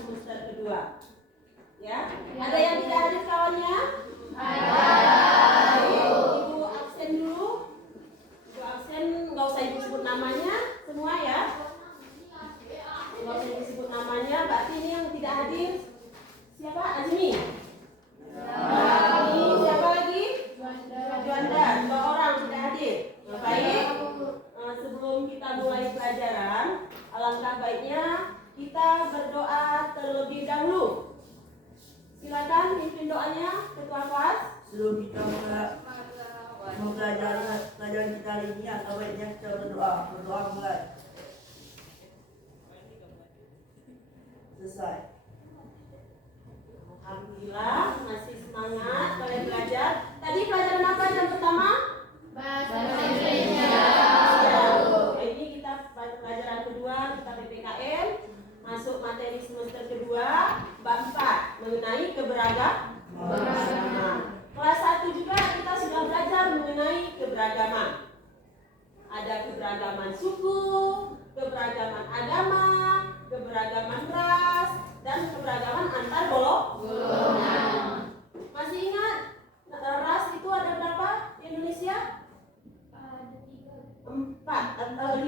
semester kedua. Ya, ada yang tidak hadir kawannya? Ada. Ibu absen dulu. Ibu absen, nggak usah ibu sebut namanya, semua ya. Nggak usah ibu sebut namanya. Berarti ini yang tidak hadir siapa? Azmi. Azmi. Siapa lagi? Juanda. 2 orang tidak hadir. Baik. Sebelum kita mulai pelajaran, alangkah baiknya kita berdoa terlebih dahulu. Silakan pimpin doanya, Ketua kelas. Sebelum kita mempelajari pelajaran kita hari ini, atau baiknya kita berdoa mulai. Selesai. Alhamdulillah, masih semangat kalian belajar. Tadi pelajaran apa yang pertama? Bahasa Indonesia. Ini kita pelajaran kedua, kita PPKN. Masuk materi semester kedua, bab 4 mengenai keberagaman. Kelas 1 juga kita sudah belajar mengenai keberagaman. Ada keberagaman suku, keberagaman agama, keberagaman ras, dan keberagaman antar golongan. Masih ingat ras itu ada berapa di Indonesia? 4 atau 5?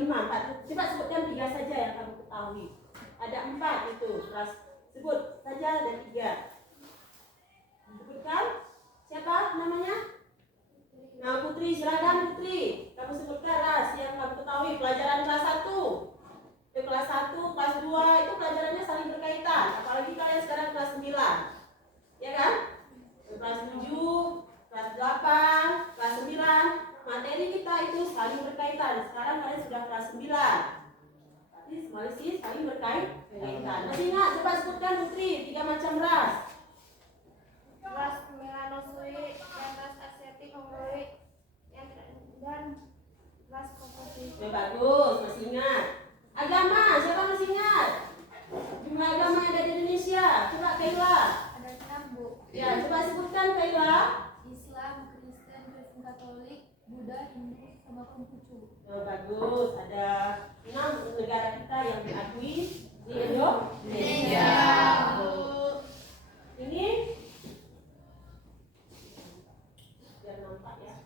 Coba sebutkan 3 saja yang kamu ketahui. Ada 4 itu ras. Sebut saja ada 3. Sebutkan. Siapa namanya? Nah, Putri, silakan Putri. Kamu sebutkan ras yang kamu ketahui. Pelajaran kelas 1. Kelas 1, kelas 2 itu pelajarannya saling berkaitan. Apalagi kalian sekarang kelas 9. Ya kan? Kelas 7, kelas 8, kelas 9. Materi kita itu saling berkaitan. Sekarang kalian sudah kelas 9. Masih saling berkaitan. Masih ingat? Coba sebutkan Putri 3 macam ras. Ras melanosoi, ras asiatik mongoloid, dan ras Kaukasus. Bagus, masih ingat. Agama, siapa masih ingat? Jumlah agama yang ada di Indonesia. Coba Kaila. Ada 6, Bu. Ya, coba sebutkan Kaila. Islam, Kristen, Kristen Katolik, Buddha, Hindu, sama Konghucu. Bagus, ada 6 negara kita yang diakui di Indonesia. Ini biar nampak ya,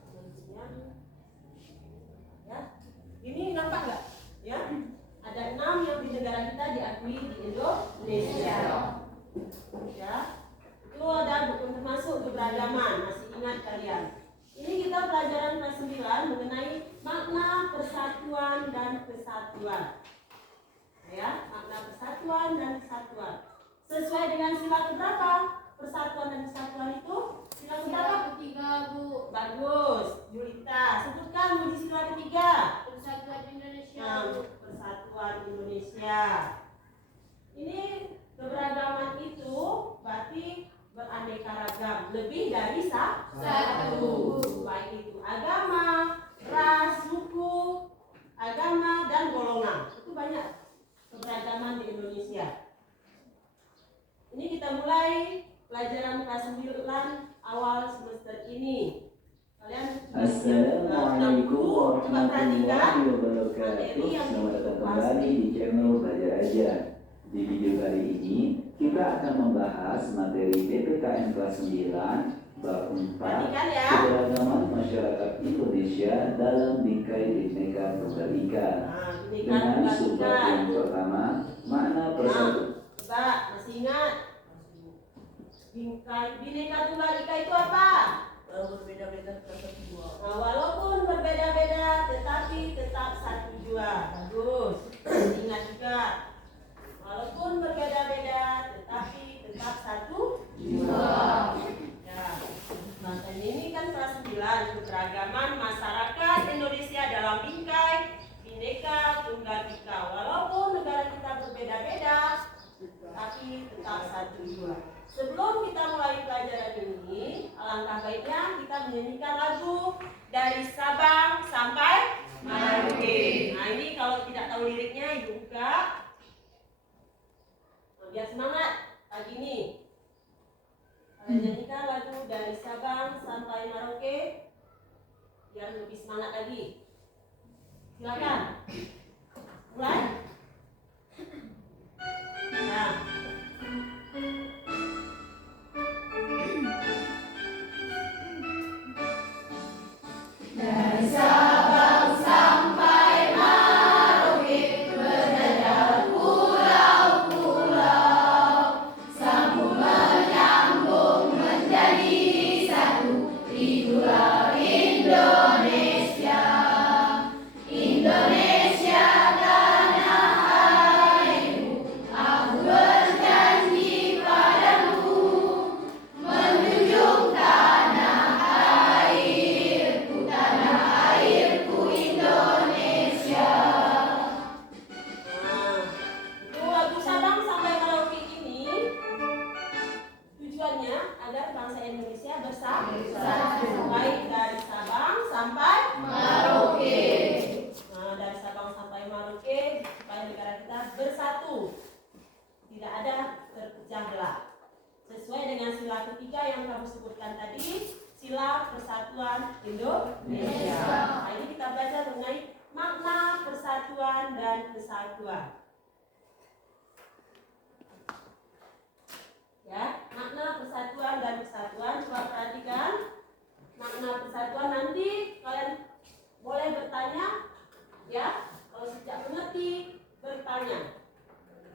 ya. Ini nampak nggak? Ya, ada 6 yang di negara kita diakui di Indonesia. Ya, itu ada termasuk keberagaman. Masih ingat kalian? Ini kita pelajaran kelas 9 mengenai makna persatuan dan kesatuan. Ya, makna persatuan dan kesatuan. Sesuai dengan sila keberapa? Persatuan dan kesatuan itu sila keberapa? Ketiga, Bu. Bagus, Julita. Sebutkan kunci sila ketiga. Persatuan Indonesia. Nah, persatuan Indonesia. Ini keberagaman itu berarti beraneka ragam, lebih dari satu. Baik itu agama, ras, suku, agama, dan golongan. Itu banyak keberagaman di Indonesia. Ini kita mulai pelajaran kelas 9 awal semester ini. Kalian Assalamualaikum warahmatullahi wabarakatuh. Selamat datang kembali di channel Belajar Aja. Di video kali ini kita akan membahas materi PPKN kelas 9 bab 4 keberagaman masyarakat Indonesia dalam bingkai Bhinneka Tunggal Ika. Dengan subbab yang pertama, makna persatuan. Mbak, masih ingat? Bingkai Bhinneka Tunggal Ika itu apa? Berbeda-beda tetap dua. Nah, walaupun berbeda-beda tetapi tetap satu jua. Bagus. Ingat juga. Walaupun berbeda-beda tetapi tetap satu jua. Ya. Nah, ini kan kelas 9 keberagaman masyarakat Indonesia dalam bingkai Bhinneka Tunggal Ika. Walaupun negara kita berbeda-beda tapi tetap satu jua. Sebelum kita mulai pelajaran ini, alangkah baiknya kita menyanyikan lagu dari Sabang sampai Merauke. Nah, ini kalau tidak tahu liriknya, ibu buka. Nah, biar semangat pagi ini. Kalian nyanyikan lagu dari Sabang sampai Merauke, biar lebih semangat lagi. Silakan. Mulai. Nah. Indonesia. Nah, ini kita belajar mengenai makna persatuan dan kesatuan. Ya, makna persatuan dan kesatuan. Coba perhatikan makna persatuan. Nanti kalian boleh bertanya, ya. Kalau tidak mengerti, bertanya.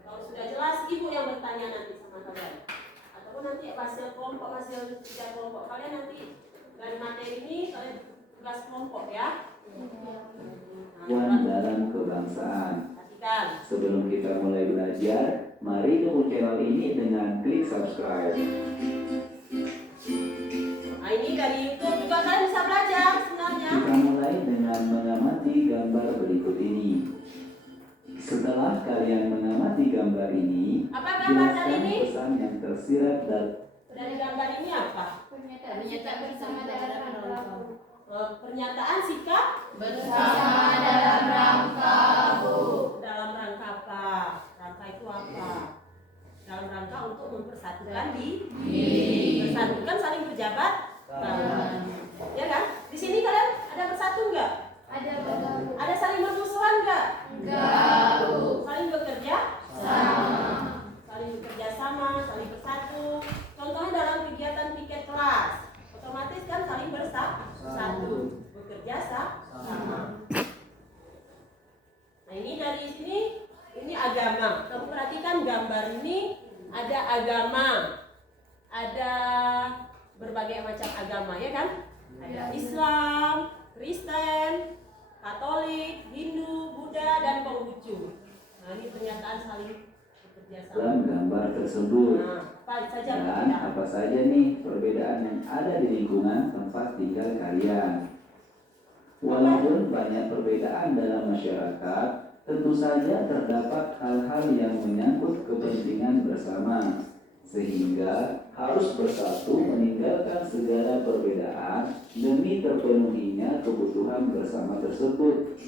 Kalau sudah jelas, ibu yang bertanya nanti sama kalian. Ataupun nanti hasil kelompok, hasil kerja kelompok kalian nanti dari materi ini kalian tugas kelompok, ya. Wan dalam kebangsaan. Perhatikan. Sebelum kita mulai belajar, mari dukung channel ini dengan klik subscribe. Nah, ini dari YouTube juga kalian bisa belajar sebenarnya. Kita mulai dengan mengamati gambar berikut ini. Setelah kalian mengamati gambar ini, Apa gambar dari jelaskan ini? pesan yang tersirat Dari gambar ini apa? Pernyataan sikap bersama dalam rangka Pernyataan sikap bersama dalam rangka dalam rangka apa? Rangka itu apa? Dalam rangka untuk mempersatukan persatukan saling berjabat tangan. Ya kan? Di sini kalian ada bersatu enggak? ada bergabung Ada saling bermusuhan enggak? gabung Saling bekerja? sama Saling bekerja sama, saling bersatu. Contohnya dalam kegiatan piket kelas, otomatis kan saling bersatu, bekerja sama. Nah, ini dari sini, ini agama. Kamu perhatikan gambar ini, ada agama, ada berbagai macam agama, ya kan? Ada Islam, Kristen, Katolik, Hindu, Buddha, dan Konghucu. Nah, ini pernyataan saling bekerja sama. dalam gambar tersebut. Nah, apa saja Dan perbedaan? apa saja nih perbedaan yang ada di lingkungan tempat tinggal kalian. Walaupun banyak perbedaan dalam masyarakat, tentu saja terdapat hal-hal yang menyangkut kepentingan bersama, sehingga harus bersatu meninggalkan segala perbedaan demi terpenuhinya kebutuhan bersama tersebut.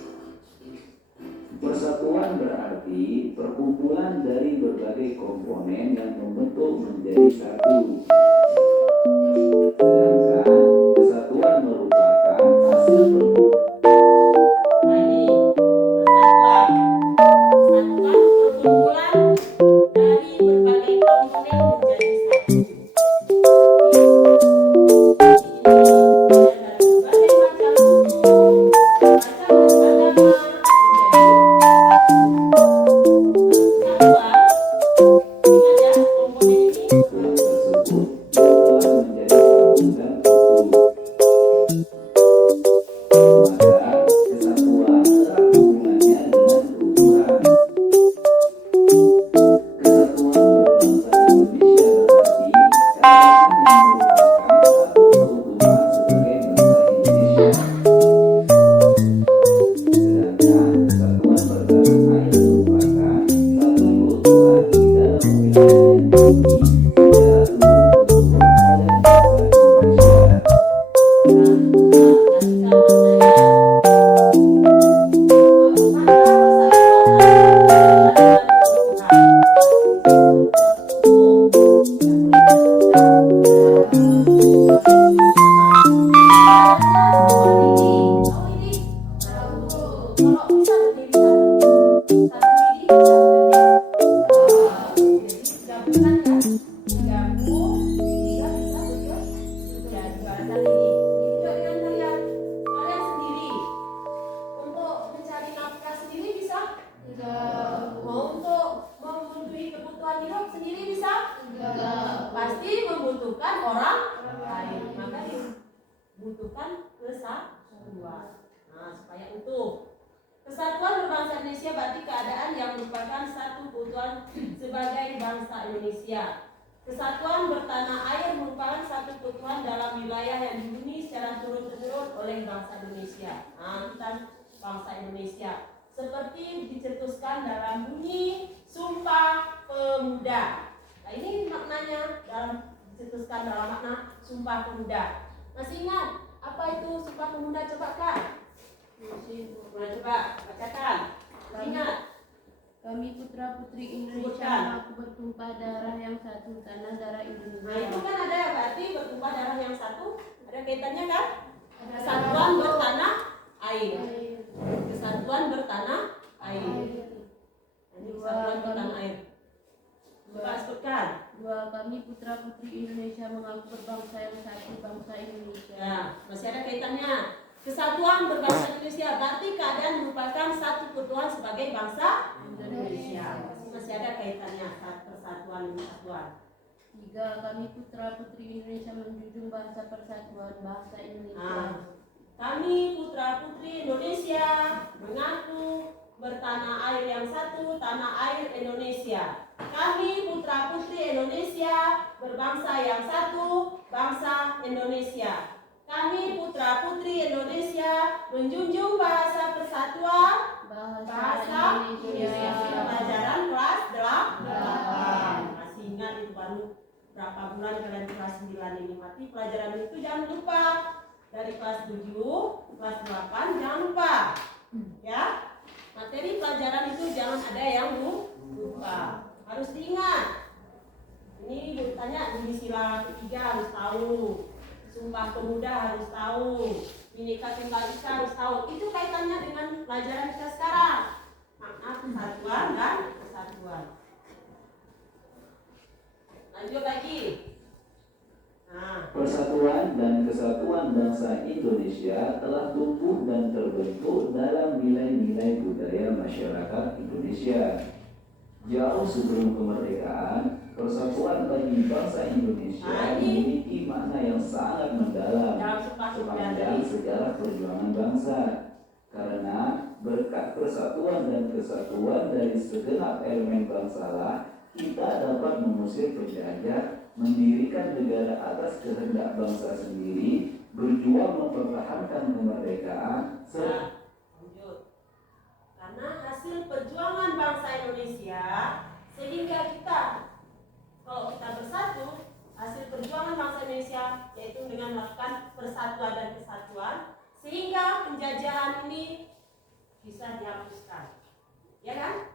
Persatuan berarti perkumpulan dari berbagai komponen yang membentuk menjadi satu. Sedangkan kesatuan merupakan hasil perkumpulan. Nah, ini persatuan. Persatuan perkumpulan dari berbagai komponen menjadi satu. Dari berbagai macam suku, macam agama menjadi satu. Persatuan, ingat ya komponen ini. Kesatuan tersebut telah menjadi satu dan utuh. Maka kesatuan erat hubungannya dengan keutuhan. Kesatuan berbangsa Indonesia berarti keadaan yang merupakan satu keutuhan sebagai bangsa Indonesia. Sedangkan kesatuan bertanah air merupakan satu keutuhan di dalam wilayah yang dimiliki secara utuh oleh bangsa Indonesia. Kalian sendiri untuk mencari nafkah sendiri bisa? Mau untuk memenuhi kebutuhan hidup sendiri bisa? Pasti membutuhkan orang lain. Maka dibutuhkan kesatuan. Nah, supaya utuh. Kesatuan berbangsa Indonesia berarti keadaan yang merupakan satu keutuhan sebagai bangsa Indonesia. Kesatuan bertanah air merupakan satu keutuhan dalam wilayah yang dihuni secara turun-temurun oleh bangsa Indonesia. Nah, kita bangsa Indonesia. Seperti dicetuskan dalam bunyi Sumpah Pemuda. Nah, ini maknanya dalam dicetuskan dalam makna Sumpah Pemuda. Masih ingat apa itu Sumpah Pemuda? Coba Kak. Nah, coba bacakan. Ingat. Kami putra-putri Indonesia Sebutkan. mengaku bertumpah darah yang satu tanah darah Nah, itu Indonesia. kan ada berarti bertumpah darah yang satu. Ada kaitannya kan? Kesatuan bertanah air. Kesatuan bertanah air. Ini kesatuan bertanah air. Coba sebutkan. 2. Kami putra-putri Indonesia mengaku berbangsa yang satu, bangsa Indonesia. Ya, masih ada kaitannya. Kesatuan berbangsa Indonesia berarti keadaan merupakan satu kesatuan sebagai bangsa Indonesia. Masih ada kaitannya persatuan dan kesatuan. 3. Kami putra-putri Indonesia menjunjung bahasa persatuan, bahasa Indonesia. Nah, kami putra-putri Indonesia mengaku bertanah air yang satu, tanah air Indonesia. Kami putra-putri Indonesia berbangsa yang satu, bangsa Indonesia. Kami putra-putri Indonesia menjunjung bahasa persatuan, bahasa Indonesia. Pelajaran kelas 8. Masih ingat itu baru berapa bulan kalian kelas 9 ini. Mati pelajaran itu jangan lupa. Dari kelas 7, kelas 8 jangan lupa. Ya. Materi pelajaran itu jangan ada yang lupa. Harus diingat. Ini bertanya di sila ketiga harus tahu. Sumpah Pemuda harus tahu. Bhinneka Tunggal Ika harus tahu. Itu kaitannya dengan pelajaran kita sekarang. Makna persatuan dan kesatuan. Lanjut lagi. Nah, Persatuan dan kesatuan bangsa Indonesia telah tumbuh dan terbentuk dalam nilai-nilai budaya masyarakat Indonesia. Jauh sebelum kemerdekaan, persatuan bagi bangsa Indonesia memiliki makna yang sangat mendalam sepanjang sejarah perjuangan bangsa. Karena berkat persatuan dan kesatuan dari segenap elemen bangsalah, kita dapat mengusir penjajah, mendirikan negara atas kehendak bangsa sendiri, berjuang mempertahankan kemerdekaan, lanjut. Karena hasil perjuangan bangsa Indonesia, sehingga kita, kalau kita bersatu, hasil perjuangan bangsa Indonesia yaitu dengan melakukan persatuan dan kesatuan, sehingga penjajahan ini bisa dihapuskan. Ya kan?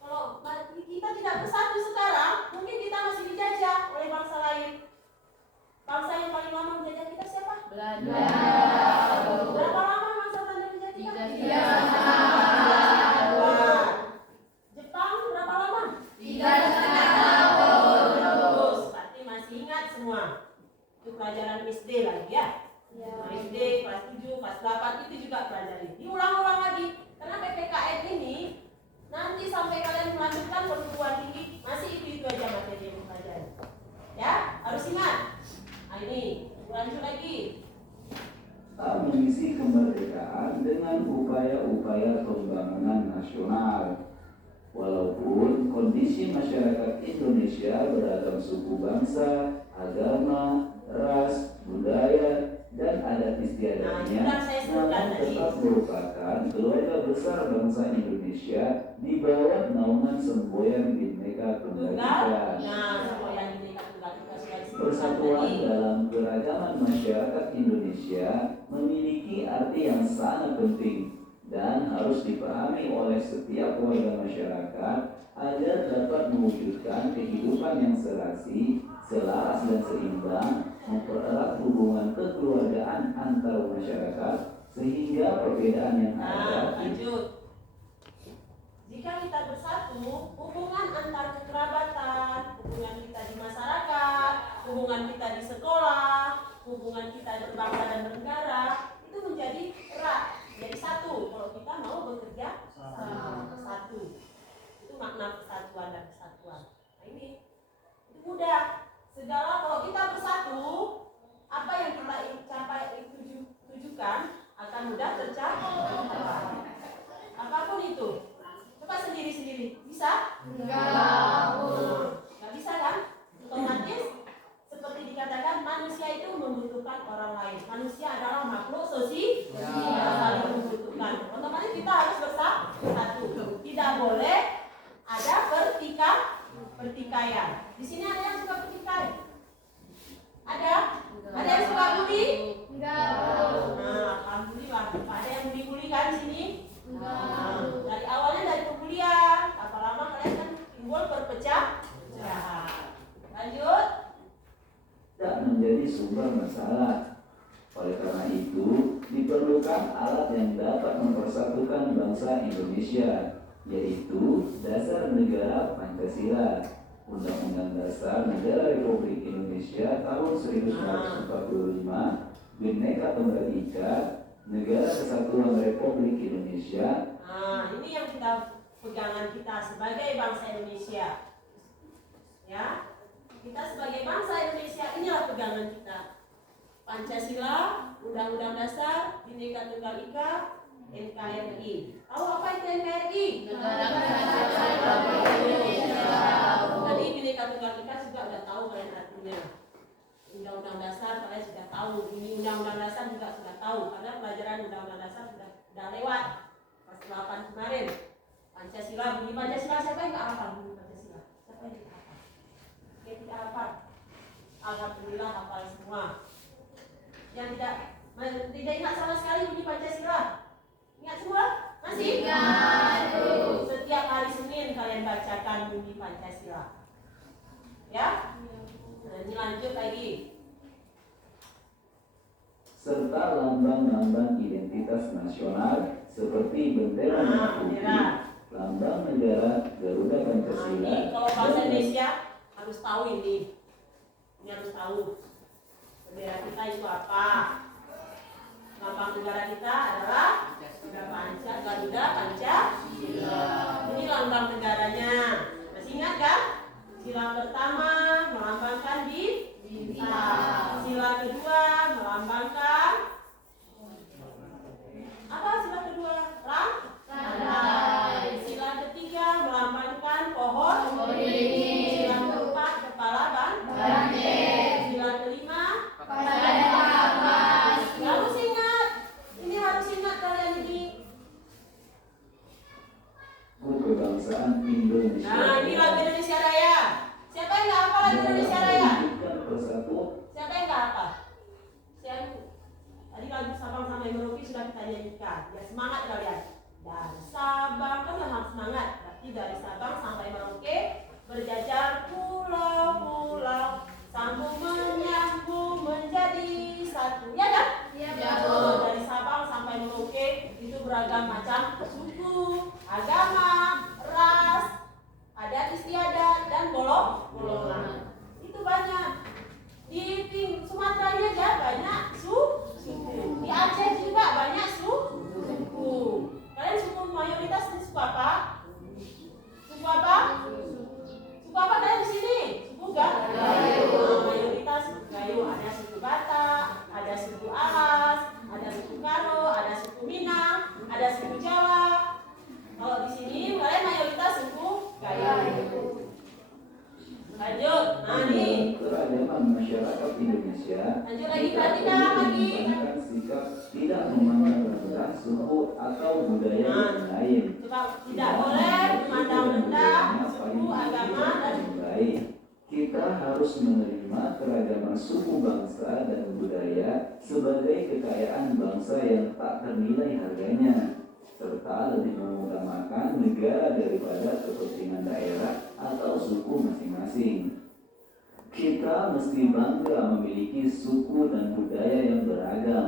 Kalau kita tidak bersatu sekarang, mungkin kita masih dijajah oleh bangsa lain. Bangsa yang paling lama menjajah kita siapa? Belanda. Berapa lama bangsa Belanda menjajah kita? 3 tahun. Jepang berapa lama? 3,5 tahun. Terus, pasti masih ingat semua. Itu pelajaran SD lagi ya. SD kelas 7, kelas 8 itu juga pelajari. Diulang-ulang lagi. Karena PPKN ini nanti sampai kalian melanjutkan perguruan tinggi masih itu aja materi yang dipelajari. Ya, harus ingat. Nah ini, lanjut lagi. mengisi kemerdekaan dengan upaya-upaya pembangunan nasional. Walaupun kondisi masyarakat Indonesia beragam suku bangsa, agama, ras, budaya, dan adat istiadatnya, namun tetap merupakan keluarga besar bangsa Indonesia di bawah naungan semboyan Bhinneka Tunggal Ika. Semboyan Bhinneka Tunggal Ika sudah disebutkan Persatuan tadi. dalam keragaman masyarakat Indonesia memiliki arti yang sangat penting dan harus dipahami oleh setiap warga masyarakat agar dapat mewujudkan kehidupan yang serasi, selaras dan seimbang, mempererat hubungan kekeluargaan antar masyarakat sehingga perbedaan yang ada. Lanjut. Jika kita bersatu, hubungan antar kekerabatan, hubungan kita di masyarakat, hubungan kita di sekolah, hubungan kita berbangsa dan bernegara itu menjadi erat, jadi satu. Kalau kita mau bekerja satu, itu makna persatuan dan kesatuan. Nah ini itu mudah. Segala kalau kita bersatu, apa yang kita capai tujukan akan mudah tercapai. Apapun itu. Coba sendiri-sendiri. Bisa? Nggak bisa kan? Otomatis seperti dikatakan manusia itu membutuhkan orang lain. Manusia adalah makhluk sosial, saling membutuhkan. Otomatis kita harus bersatu. Tidak boleh ada pertikaian. Di sini ada yang suka pertikai? Ada? Ada yang suka bully? Nah, alhamdulillah. Ada yang bully kan di sini? Dari awalnya dari pembulian, lama-lama kalian kan timbul perpecahan. Lanjut. Tak menjadi sumber masalah. Oleh karena itu, merupakan alat yang dapat mempersatukan bangsa Indonesia, yaitu dasar negara Pancasila, Undang-Undang Dasar Negara Republik Indonesia tahun 1945, Bhinneka Tunggal Ika, Negara Kesatuan Republik Indonesia. Nah, ini yang kita pegangan kita sebagai bangsa Indonesia. Ya, kita sebagai bangsa Indonesia, inilah pegangan kita. Pancasila, Undang-Undang Dasar, Bhinneka Tunggal Ika, NKRI. Tahu apa itu NKRI? Tadi Bhinneka Tunggal Ika juga udah tahu kalian artinya. Undang-Undang Dasar kalian sudah tahu. Ini Undang-Undang Dasar juga sudah tahu karena pelajaran Undang-Undang Dasar sudah lewat kelas 8 kemarin. Pancasila, bunyi Pancasila, siapa yang nggak hafal bunyi Pancasila? Siapa yang tidak hafal? Yang tidak hafal? Alhamdulillah hafal semua. Yang tidak ingat sama sekali bunyi Pancasila? Ingat semua? Masih? Ingat. Setiap hari Senin kalian bacakan bunyi Pancasila. Ya? Nah, ini lanjut lagi. Serta lambang-lambang identitas nasional seperti bendera merah putih, lambang negara Garuda Pancasila. Nah, ini kalau bahasa Indonesia harus tahu ini. Ini harus tahu. Bendera kita itu apa? Lambang negara kita adalah Garuda Pancasila. Ini lambang negaranya. Masih ingat kan? Sila pertama melambangkan bintang. Sila kedua melambangkan apa? Sila kedua rantai. Sila ketiga melambangkan pohon. Sila keempat kepala banteng. Sila kelima harus ingat. Ini harus ingat kalian ini. Kebangsaan Indonesia. Nah, ini lagu Indonesia Raya. Siapa yang nggak hafal lagu Indonesia Raya? Siapa yang nggak hafal? Tadi lagu Sabang sampai Merauke sudah kita nyanyikan. Ya semangat kalian. Dari Sabang kan harus semangat. Berarti dari Sabang sampai Merauke berjajar pulau-pulau, sambung menyambung menjadi satu. Ya kan? Iya, betul. Dari Sabang sampai Merauke itu beragam macam suku, agama, ras, adat istiadat dan golongan. Itu banyak. Di Sumatera aja banyak suku. Di Aceh juga banyak suku. Kalian suku mayoritas di suku apa? Suku apa? Suku apa kalian di sini? Suku Gayo. Mayoritas suku Gayo. Ada suku Batak, ada suku Alas, ada suku Karo, ada suku Minang, ada suku Jawa. Kalau di sini kalian mayoritas suku Gayo. Lanjut. Nah nih. Keragaman masyarakat Indonesia. Lanjut lagi, perhatikan lagi. Sikap tidak memandang rendah suku atau budaya yang lain. Coba tidak boleh memandang rendah suku, agama dan lain. Kita harus menerima keragaman suku bangsa dan budaya sebagai kekayaan bangsa yang tak ternilai harganya, serta lebih mengutamakan negara daripada kepentingan daerah atau suku masing-masing. Kita mesti bangga memiliki suku dan budaya yang beragam.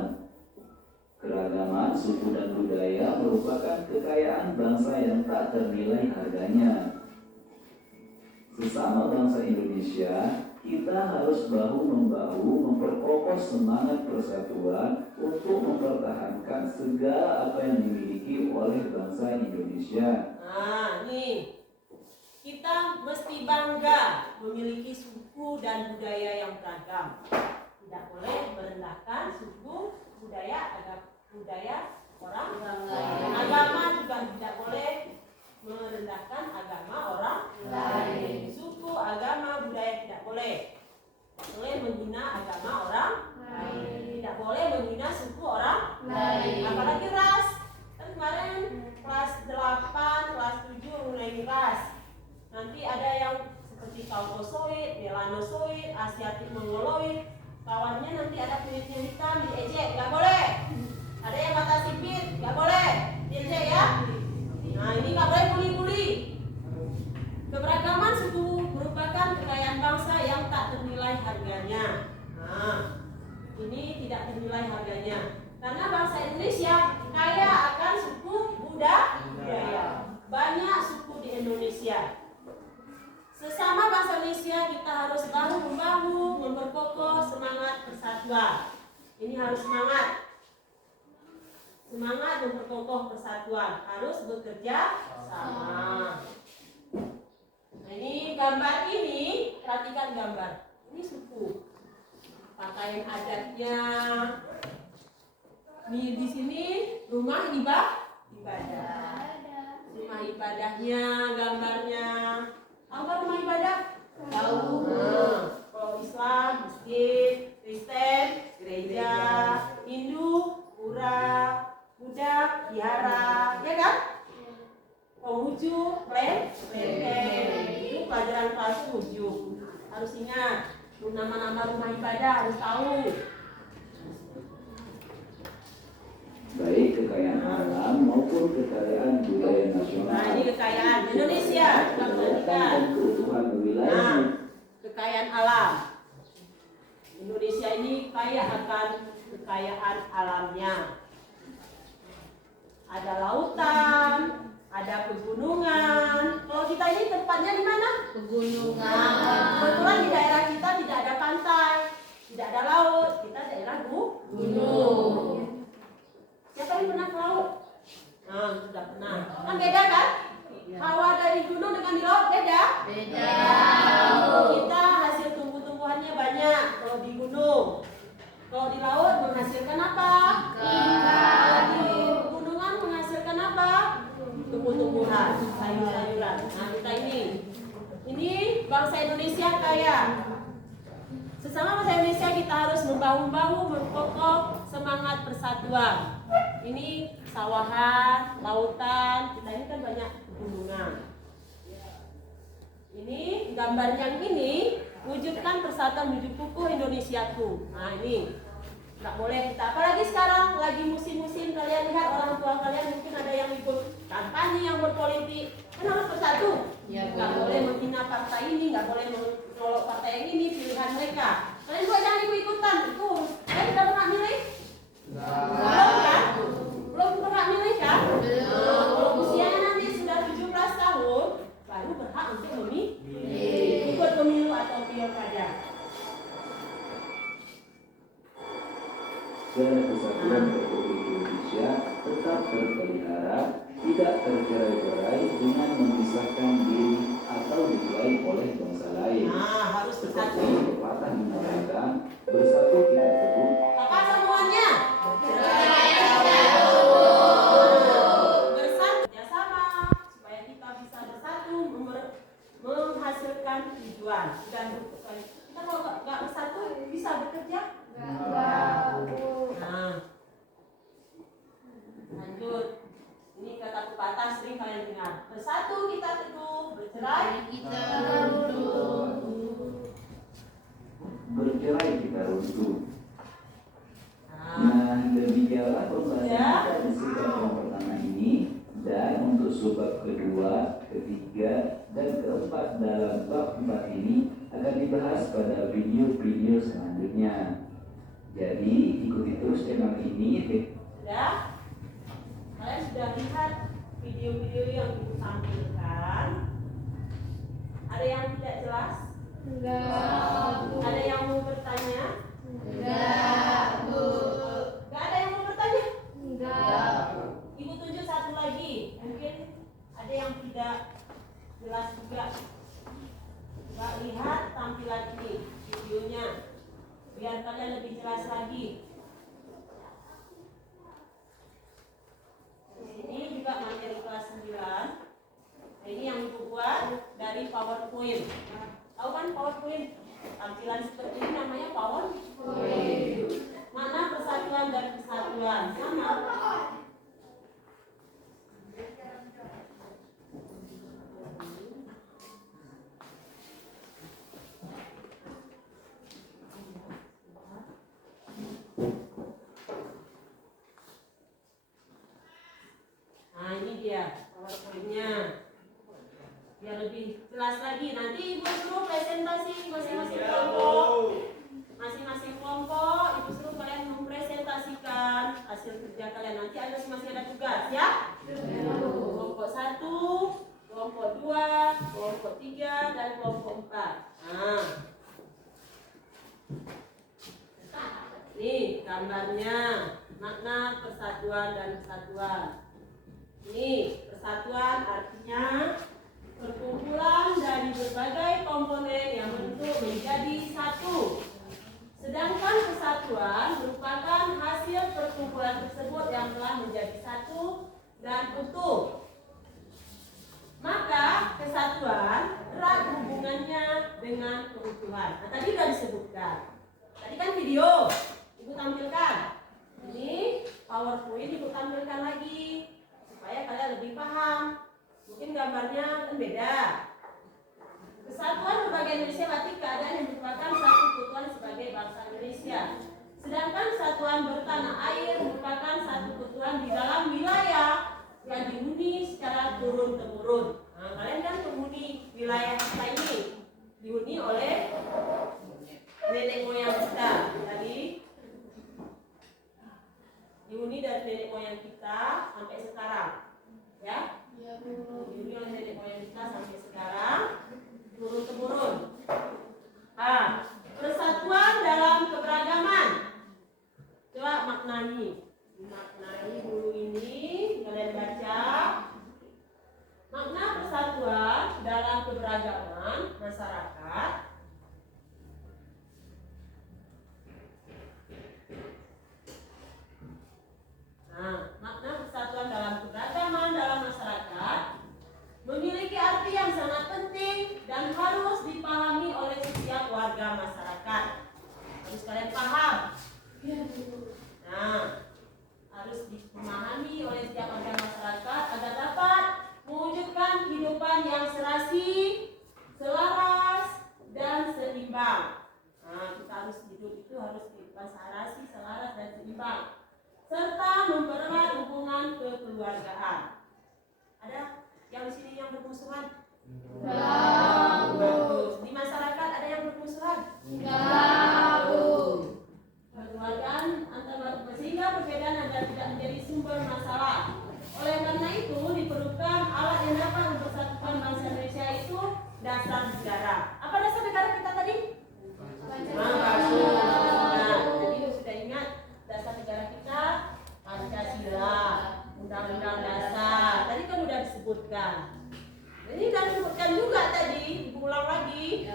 Keragaman suku dan budaya merupakan kekayaan bangsa yang tak ternilai harganya. Sesama bangsa Indonesia, kita harus bahu-membahu memperkokoh semangat persatuan untuk mempertahankan segala apa yang dimiliki oleh bangsa Indonesia. Nah, nih. Kita mesti bangga memiliki suku dan budaya yang beragam. Tidak boleh merendahkan suku, budaya orang lain. Agama juga tidak boleh merendahkan agama orang lain. Suku, agama, budaya tidak boleh. Tidak boleh menghina agama orang lain. Tidak boleh menghina suku orang lain. Apalagi ras. Kan kemarin kelas 8, kelas 7 mulai ras. Nanti ada yang seperti kaukosoid, melanosoid, asiatik mongoloid. Kawannya nanti ada kulitnya hitam, diejek, nggak boleh. Ada yang mata sipit, nggak boleh, diejek ya. Nah ini nggak boleh bully-bully. Keberagaman suku merupakan kekayaan bangsa yang tak ternilai harganya. Nah ini tidak ternilai harganya. Karena bangsa Indonesia Indonesia kita harus bahu-membahu memperkokoh semangat persatuan. Ini harus semangat. Semangat memperkokoh persatuan, harus bekerja sama. Nah, ini gambar ini, perhatikan gambar. Ini suku. Pakaian adatnya. Di sini rumah ibadah. Rumah ibadahnya, gambarnya. Apa rumah ibadah? Tahu. Kalau Islam, masjid, Kristen, gereja, Hindu, pura, Buddha, vihara, ya kan? Konghucu, kelenteng. Itu pelajaran kelas 7. Harus ingat, nama-nama rumah ibadah harus tahu. Baik kekayaan alam maupun kekayaan budaya nasional. Nah, ini kekayaan Indonesia. Kita perhatikan. Dan keutuhan wilayah. Nah, kekayaan alam. Indonesia ini kaya akan kekayaan alamnya. Ada lautan, ada pegunungan. Kalau kita ini tempatnya di mana? Pegunungan. Nah, kebetulan di daerah kita tidak ada pantai, tidak ada laut. Kita daerah gunung. Siapa yang pernah ke laut? Nah, sudah pernah. Kan beda kan? Hawa dari gunung dengan di laut beda? Beda. Kita hasil tumbuh-tumbuhannya banyak kalau di gunung. Kalau di laut menghasilkan apa? Kalau di pegunungan menghasilkan apa? Tumbuh-tumbuhan, sayur-sayuran. Nah, kita ini bangsa Indonesia kaya. Sesama bangsa Indonesia kita harus membahu-bahu memperkokoh semangat persatuan. Ini sawahan, lautan, kita ini kan banyak pegunungan. Ini gambar yang ini wujudkan persatuan menuju kukuh Indonesiaku. Nah ini nggak boleh kita, apalagi sekarang lagi musim-musim, kalian lihat orang tua kalian mungkin ada yang ikut kampanye yang berpolitik, kan harus bersatu. Nggak boleh menghina partai ini, nggak boleh menolak partai yang ini, pilihan mereka. Kalian juga jangan ikut-ikutan. Itu kalian sudah pernah milih? Belum kan? Belum pernah milih kan? Kalau usianya nanti sudah 17 tahun baru berhak untuk memilih, ikut pemilu atau pilkada. Kesatuan Republik Indonesia tetap terpelihara, tidak tercerai-berai dengan memisahkan diri atau dimulai oleh bangsa lain. Nah, harus bersatu. Seperti pepatah mengatakan, bersatu kita teguh. Apa semuanya? Bersatu ya sama supaya kita bisa bersatu menghasilkan tujuan. Dan kita kalau nggak bersatu bisa bekerja? Nah, lanjut. Ini kata pepatah sering kalian dengar. Bersatu kita teguh, bercerai Kita runtuh. Bercerai kita runtuh. Nah, Nah, demikianlah pembahasan Ya. kita di subbab yang pertama ini. Dan untuk subbab kedua, ketiga, dan keempat dalam bab 4 ini akan dibahas pada video-video selanjutnya. Jadi ikuti terus channel ini. sudah? Kalian sudah lihat video-video yang ibu tampilkan? Ada yang tidak jelas? Enggak. Ada yang mau bertanya? Enggak, Bu. Gak ada yang mau bertanya? Enggak. Ibu tunjuk satu lagi. Mungkin ada yang tidak jelas juga. Coba lihat tampilan ini, videonya, biar kalian lebih jelas lagi. Ini juga materi kelas 9. Nah, ini yang ibu buat dari PowerPoint. Tahu kan PowerPoint? Tampilan seperti ini namanya PowerPoint. Mana persatuan dan kesatuan? Sama. Nah ini dia PowerPoint-nya. Biar lebih jelas lagi. Nanti ibu suruh presentasi masing-masing kelompok. Masing-masing kelompok ibu suruh kalian mempresentasikan hasil kerja kalian. Nanti ada masing-masing ada tugas ya. Kelompok 1, kelompok 2, kelompok kelompok 3 dan kelompok 4. Nah, ini gambarnya, makna persatuan dan kesatuan. Ini persatuan artinya perkumpulan dari berbagai komponen yang bentuk menjadi satu. Sedangkan kesatuan merupakan hasil perkumpulan tersebut yang telah menjadi satu dan utuh. Maka kesatuan erat hubungannya dengan keutuhan. Nah, tadi sudah disebutkan. Tadi kan video Ibu tampilkan. Ini PowerPoint Ibu tampilkan lagi supaya kalian lebih paham. Mungkin gambarnya kan beda. Kesatuan berbagai Indonesia berarti keadaan yang merupakan satu keutuhan sebagai bangsa Indonesia. Sedangkan kesatuan bertanah air merupakan satu keutuhan di dalam wilayah yang dihuni secara turun-temurun. Nah, kalian kan penghuni wilayah kita ini dihuni oleh nenek moyang kita. Tadi dihuni dari nenek moyang kita sampai sekarang, ya? Dihuni oleh nenek moyang kita sampai sekarang, turun-temurun. Nah, persatuan dalam keberagaman. Coba maknai. Maknai dulu ini, kalian baca. Makna persatuan dalam keberagaman masyarakat. Nah, makna persatuan dalam keberagaman dalam masyarakat memiliki arti yang sangat penting dan harus dipahami oleh setiap warga masyarakat. Harus kalian paham. Nah, harus dipahami oleh setiap warga masyarakat agar dapat mewujudkan kehidupan yang serasi, selaras, dan seimbang. Nah, kita harus hidup itu harus kehidupan serasi, selaras, dan seimbang, serta mempererat hubungan kekeluargaan. Ada yang di sini yang bermusuhan? Bagus. Di masyarakat ada yang bermusuhan? Kekeluargaan antara sehingga perbedaan agar tidak menjadi sumber masalah. Oleh karena itu diperlukan alat yang dapat mempersatukan bangsa Indonesia itu dasar negara. Apa dasar negara kita tadi? Pancasila. Jadi sudah ingat dasar negara kita Pancasila, Undang-Undang Dasar. Tadi kan sudah disebutkan. Ini sudah disebutkan juga tadi, diulang lagi.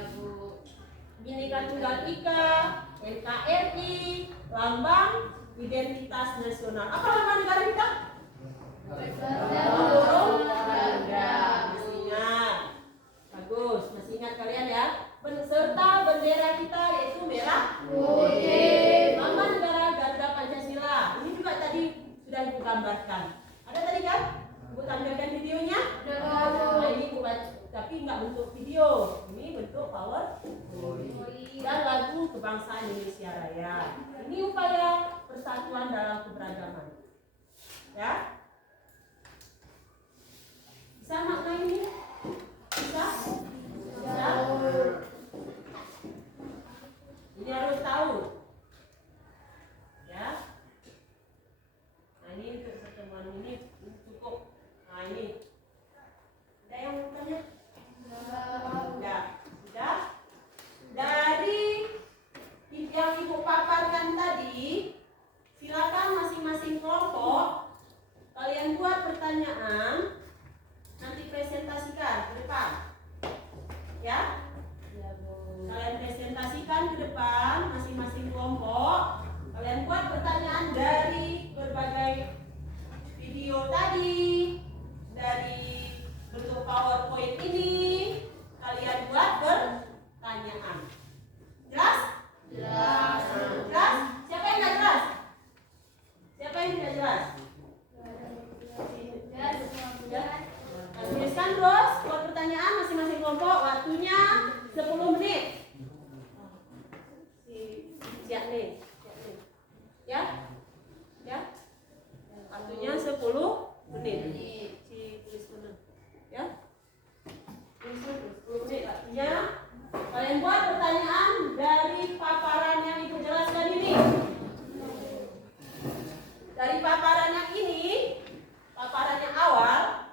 Bhinneka Tunggal Ika, NKRI, Lambang Identitas Nasional. Apa lambang negara kita? Masih ingat. Bagus, masih ingat kalian ya. Serta bendera kita yaitu merah putih. Lambang negara Garuda Pancasila. Ini juga tadi sudah Ibu gambarkan. Ada tadi kan? Ibu tampilkan videonya? Nah, ini Ibu tapi nggak bentuk video. Ini bentuk PowerPoint dan lagu kebangsaan Indonesia Raya. Ini upaya persatuan dalam keberagaman. Ya? Bisa makna ini? Bisa? Bisa? Ini harus tahu. Ya. Nah, ini untuk pertemuan ini cukup. Nah, ini. Ada yang mau tanya? Sudah. Sudah? Dari yang Ibu paparkan tadi, silakan masing-masing kelompok kalian buat pertanyaan. Nanti presentasikan ke depan, ya? Kalian presentasikan ke depan masing-masing kelompok. Kalian buat pertanyaan dari berbagai video tadi, dari bentuk PowerPoint ini. Kalian buat pertanyaan. Jelas? Jelas. Jelas? Siapa yang nggak jelas? Siapa yang tidak jelas? Tuliskan terus buat pertanyaan masing-masing kelompok. Waktunya 10 menit. Siap nih. Ya? Ya? Waktunya 10 menit. Tulis dulu. Ya? Tulis 10 menit waktunya. Kalian buat pertanyaan dari paparan yang Ibu jelaskan ini. Dari paparan yang ini, paparan yang awal.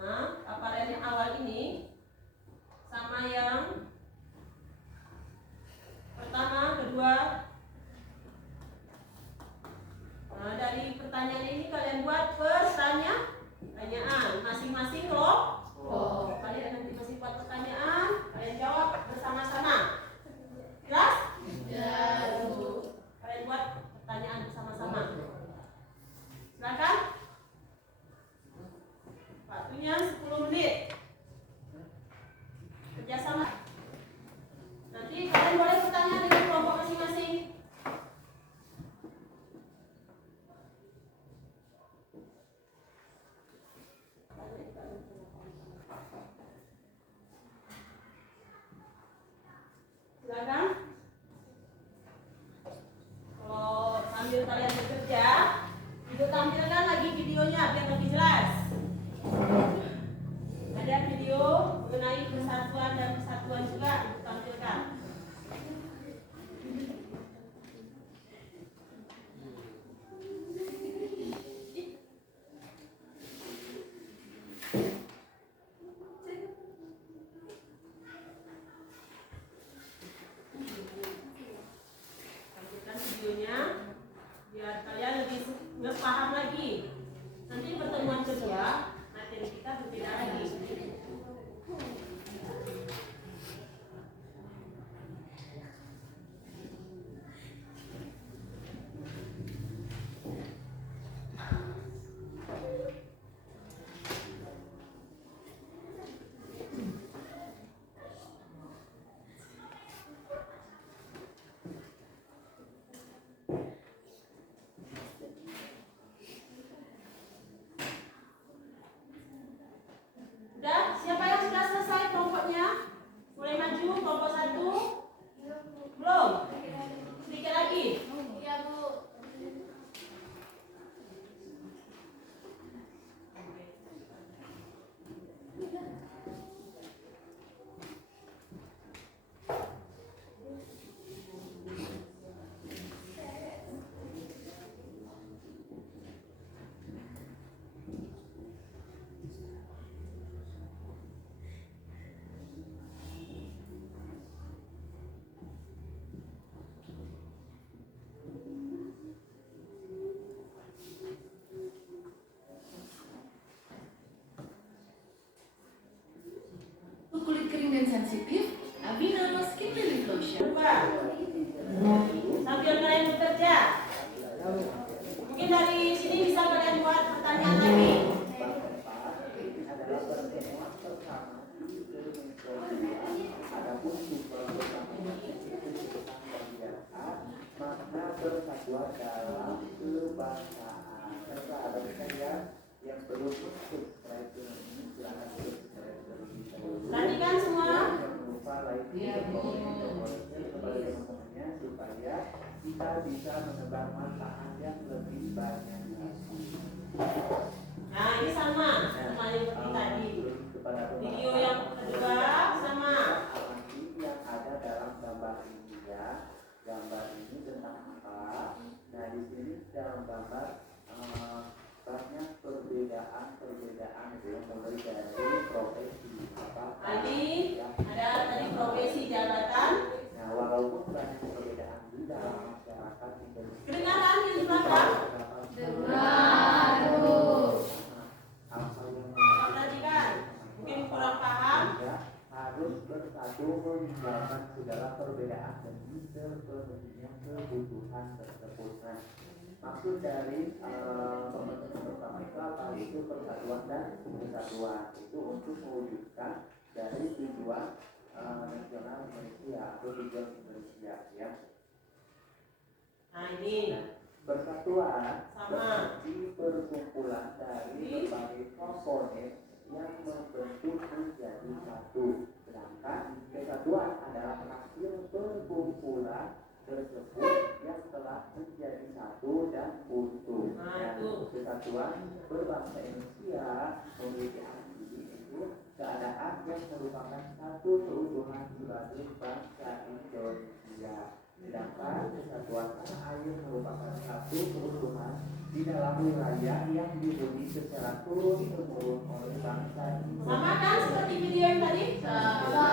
Nah, paparan yang awal ini Adapun tujuan bersama ini disebutkan bagian A, makna persatuan dalam kebangsaan. Serta ada yang belum subscribe dengan ini, silakan subscribe terlebih dahulu. Perhatikan semua. Jangan lupa like dan komen kepada teman-temannya supaya kita bisa menebar manfaat yang lebih banyak lagi. Nah, ini sama yang seperti tadi. Video yang kedua sama. Yang ada dalam gambar ini ya. Gambar ini tentang apa? Nah, di sini dalam gambar banyak perbedaan itu yang mulai dari profesi apa? Tadi ada tadi profesi jabatan. Nah, walaupun banyak perbedaan di dalam masyarakat Indonesia. Kedengaran di belakang? Perhatikan. Mungkin kurang paham. Harus bersatu meninggalkan segala perbedaan demi terpenuhinya kebutuhan tersebut. Nah, maksud dari pembentukan pertama itu apa? Itu persatuan dan kesatuan. Itu untuk mewujudkan dari tujuan nasional Indonesia atau tujuan Indonesia ya. Nah, ini Persatuan sama. seperti perkumpulan dari berbagai komponen yang membentuk menjadi satu. Sedangkan kesatuan adalah hasil perkumpulan tersebut yang telah menjadi satu dan utuh. Dan kesatuan berbangsa Indonesia memiliki arti itu keadaan yang merupakan satu keutuhan sebagai bangsa Indonesia. Sedangkan kesatuan tanah air merupakan satu keutuhan di dalam wilayah yang dihuni secara turun-temurun oleh bangsa Indonesia. Sama kan seperti video yang tadi? Sama.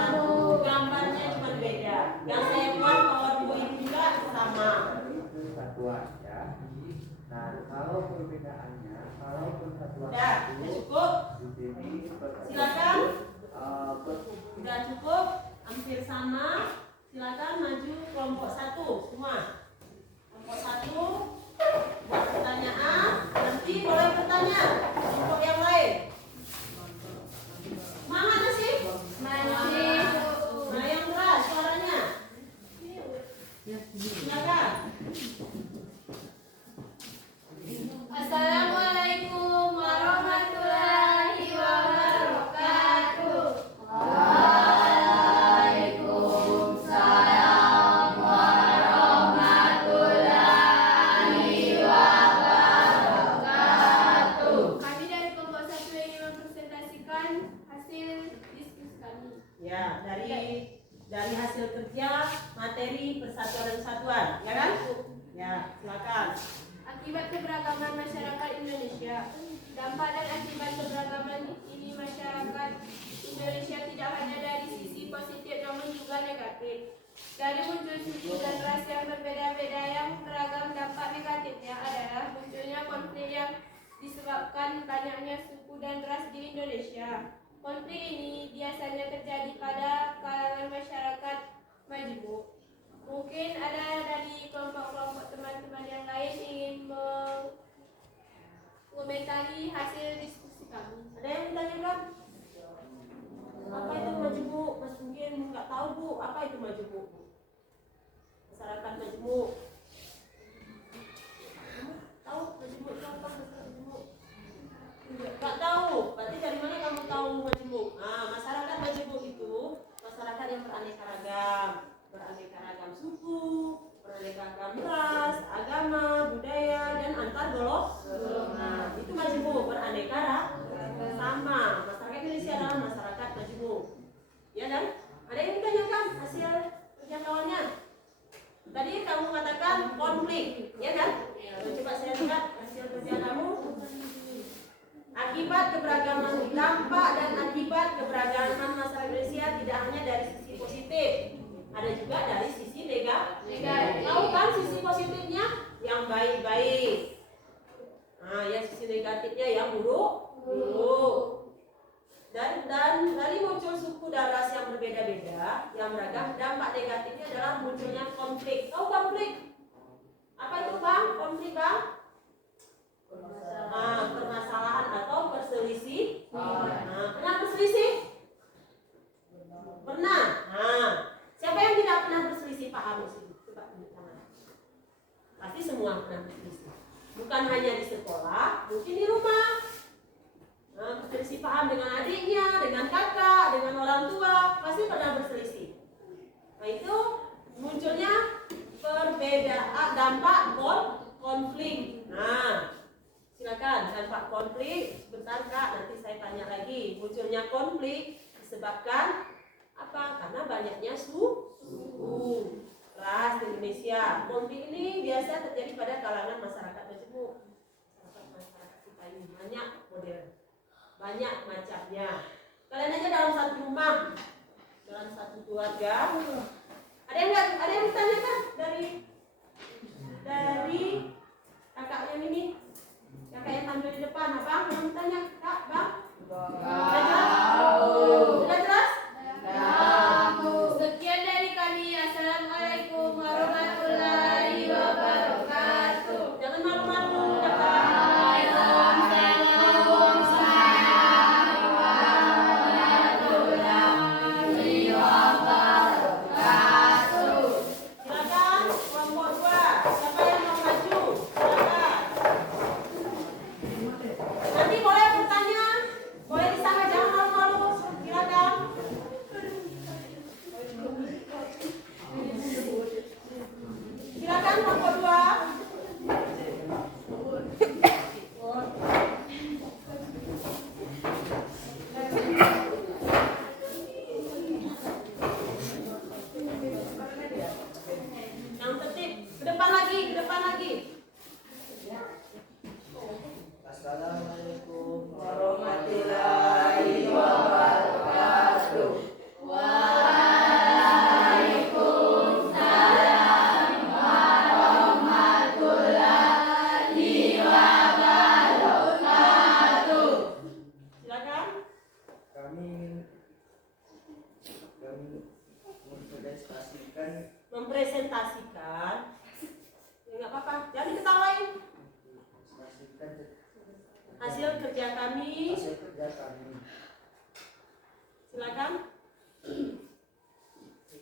Dan gambarnya cuma beda. Yang saya buat PowerPoint juga sama. Dari kesatuan ya. Nah, kalau perbedaannya, kalau persatuan Udah, cukup. di sini Silakan. Sudah cukup. Hampir sama. Silakan maju kelompok 1 semua. Kelompok 1 buat pertanyaan. Nanti boleh bertanya untuk yang lain. Mana sih? Mana yang keras suaranya? Silakan. Assalamualaikum warahmatullahi wabarakatuh. Kami dari kelompok 1 ingin mempresentasikan hasil diskusi kami. Ya, dari hasil kerja materi persatuan dan kesatuan, ya kan? Ya, silakan. Akibat keberagaman masyarakat Indonesia. Dampak dan akibat keberagaman ini masyarakat Indonesia tidak hanya dari sisi positif namun juga negatif. Dari muncul suku dan ras yang berbeda-beda yang beragam, dampak negatifnya adalah munculnya konflik yang disebabkan banyaknya suku dan ras di Indonesia. Konflik ini biasanya terjadi pada kalangan masyarakat majemuk. Mungkin ada dari kelompok-kelompok teman-teman yang lain ingin mengomentari hasil diskusi kami. Ada yang ditanyakan? Apa itu majemuk? Mas mungkin nggak tahu Bu, apa itu majemuk? Masyarakat majemuk. Tahu majemuk itu apa? Majemuk? Nggak tahu. Berarti dari mana kamu tahu majemuk? Nah, masyarakat majemuk itu masyarakat yang beraneka ragam suku, beraneka ragam ras, agama, budaya, dan antar golongan. Itu majemuk, beraneka ragam. Sama. Masyarakat Indonesia adalah masyarakat majemuk. Ya kan? Ada yang ditanyakan hasil kerja kawannya? Tadi kamu katakan konflik, ya kan? Coba saya lihat hasil kerja kamu. Akibat keberagaman, dampak dan akibat keberagaman masyarakat Indonesia tidak hanya dari sisi positif, ada juga dari sisi negatif. Tahu kan sisi positifnya? Yang baik-baik. Nah, yang sisi negatifnya yang buruk. Dan dari muncul suku dan ras yang berbeda-beda, yang beragam, dampak negatifnya adalah munculnya konflik. Tahu konflik? Apa itu Bang? Konflik Bang? Permasalahan atau perselisih. Pernah berselisih? Pernah Silakan, dampak konflik. Sebentar Kak, nanti saya tanya lagi. Munculnya konflik disebabkan apa? Karena banyaknya suku ras di Indonesia. Konflik ini biasa terjadi pada kalangan masyarakat majemuk. Masyarakat kita ini banyak model, banyak macamnya. Kalian aja dalam satu rumah, dalam satu keluarga. Ada yang bertanya kan dari kakak yang ini, kakak yang tampil di depan, abang mau bertanya, kak, bang? Sudah jelas? Sekian dari kami. Assalamualaikum warahmatullahi wabarakatuh. Jangan malu-malu, kakak. Silakan kelompok 2. Siapa yang mau maju? Silakan. Nanti boleh bertanya, boleh disangka, jangan malu-malu. Silakan. Silakan kelompok 2. Yang tertib, ke depan lagi, ke depan lagi. Assalamualaikum warahmatullahi wabarakatuh. Silakan. Kami mempresentasikan Mempresentasikan. Ya nggak apa-apa, jangan diketawain. Hasil kerja kami. hasil kerja kami. Silakan.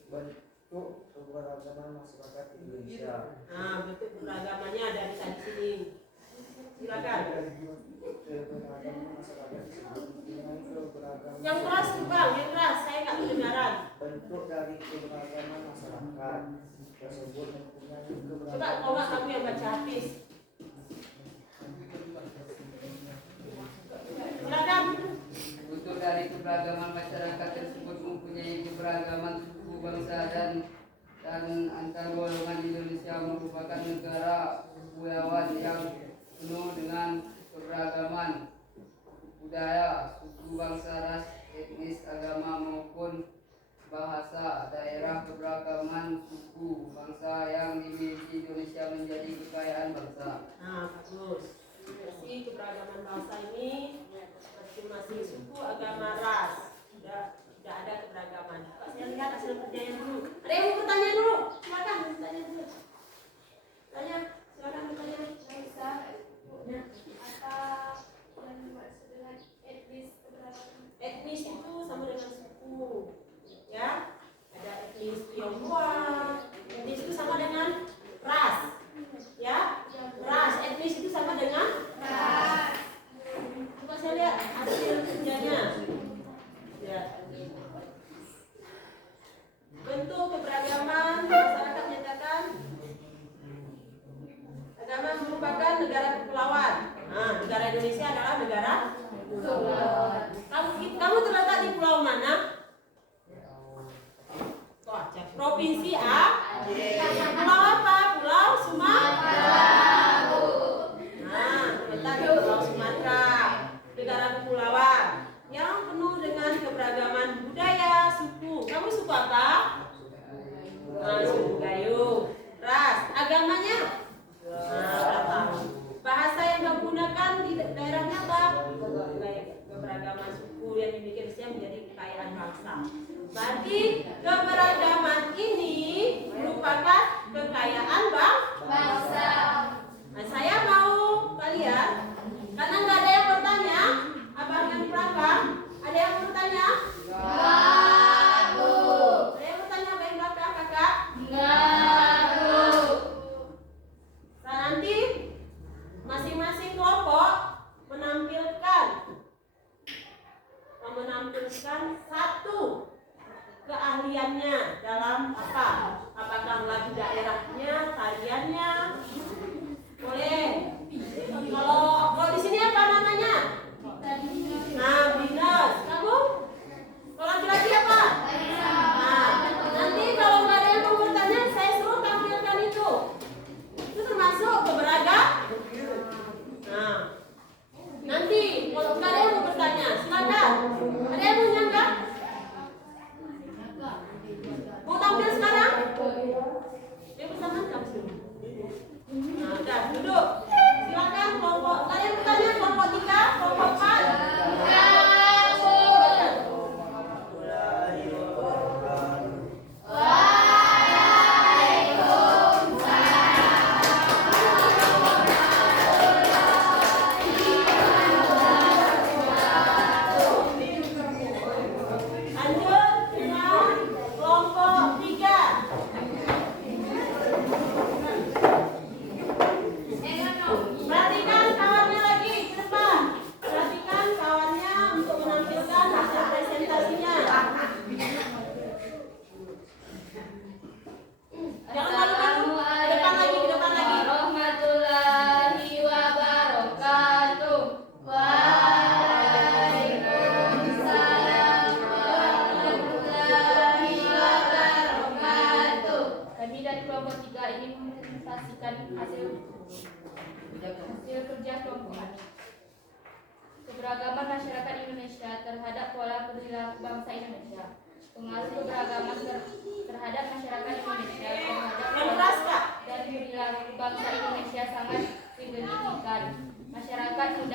Bentuk keberagaman masyarakat Indonesia. Nah, bentuk keberagamannya ada di sini. Silakan. Keberagaman masyarakat dengan keberagaman. Yang keras tuh bang, yang keras. Saya nggak kedengaran. Bentuk dari keberagaman masyarakat tersebut mempunyai Coba keberagaman. kalau nggak kamu yang baca hadis. Silakan. Bentuk dari keberagaman masyarakat tersebut mempunyai keberagaman suku bangsa dan antar golongan. Indonesia merupakan negara kepulauan yang penuh dengan keberagaman budaya, suku bangsa, ras, etnis, agama maupun bahasa. Daerah keberagaman suku bangsa yang dimiliki Indonesia menjadi kekayaan bangsa. Nah, bagus. Masih keberagaman bangsa ini masing-masing suku, agama, ras. Sudah tidak ada keberagaman. Pak, saya lihat hasil kerjanya dulu. Ada yang mau bertanya dulu? Silakan bertanya dulu. Tanya, silakan bertanya. Bisa. Apa yang dimaksud dengan etnis keberagaman? Etnis itu sama dengan suku, ya. Ada etnis Tionghoa. Etnis itu sama dengan ras, ya. Ras, etnis itu sama dengan ras. Coba saya lihat hasil kerjanya. Ya. Bentuk keberagaman masyarakat nyatakan agama merupakan negara kepulauan. Nah, negara Indonesia adalah negara kepulauan. Kamu terletak di pulau mana? Provinsi A. Pulau apa? Pulau Sumatera. Nah, terletak di Pulau Sumatera, negara kepulauan yang penuh dengan keberagaman budaya, suku. Kamu suku apa? Nah, suku Gayo. Ras, agamanya? Nah, udah tahu. Bahasa yang kamu gunakan di daerahnya apa? Keberagaman suku yang dimiliki Indonesia menjadi kekayaan bangsa. Berarti keberagaman ini merupakan kekayaan bangsa. Nah, saya mau kalian, karena nggak ada yang bertanya, abang yang di belakang, ada yang bertanya? Ada yang bertanya abang yang belakang, kakak? Nah, nanti masing-masing kelompok menampilkan satu keahliannya dalam apa? Apakah lagu daerahnya, tariannya? Boleh. Kalau di sini apa?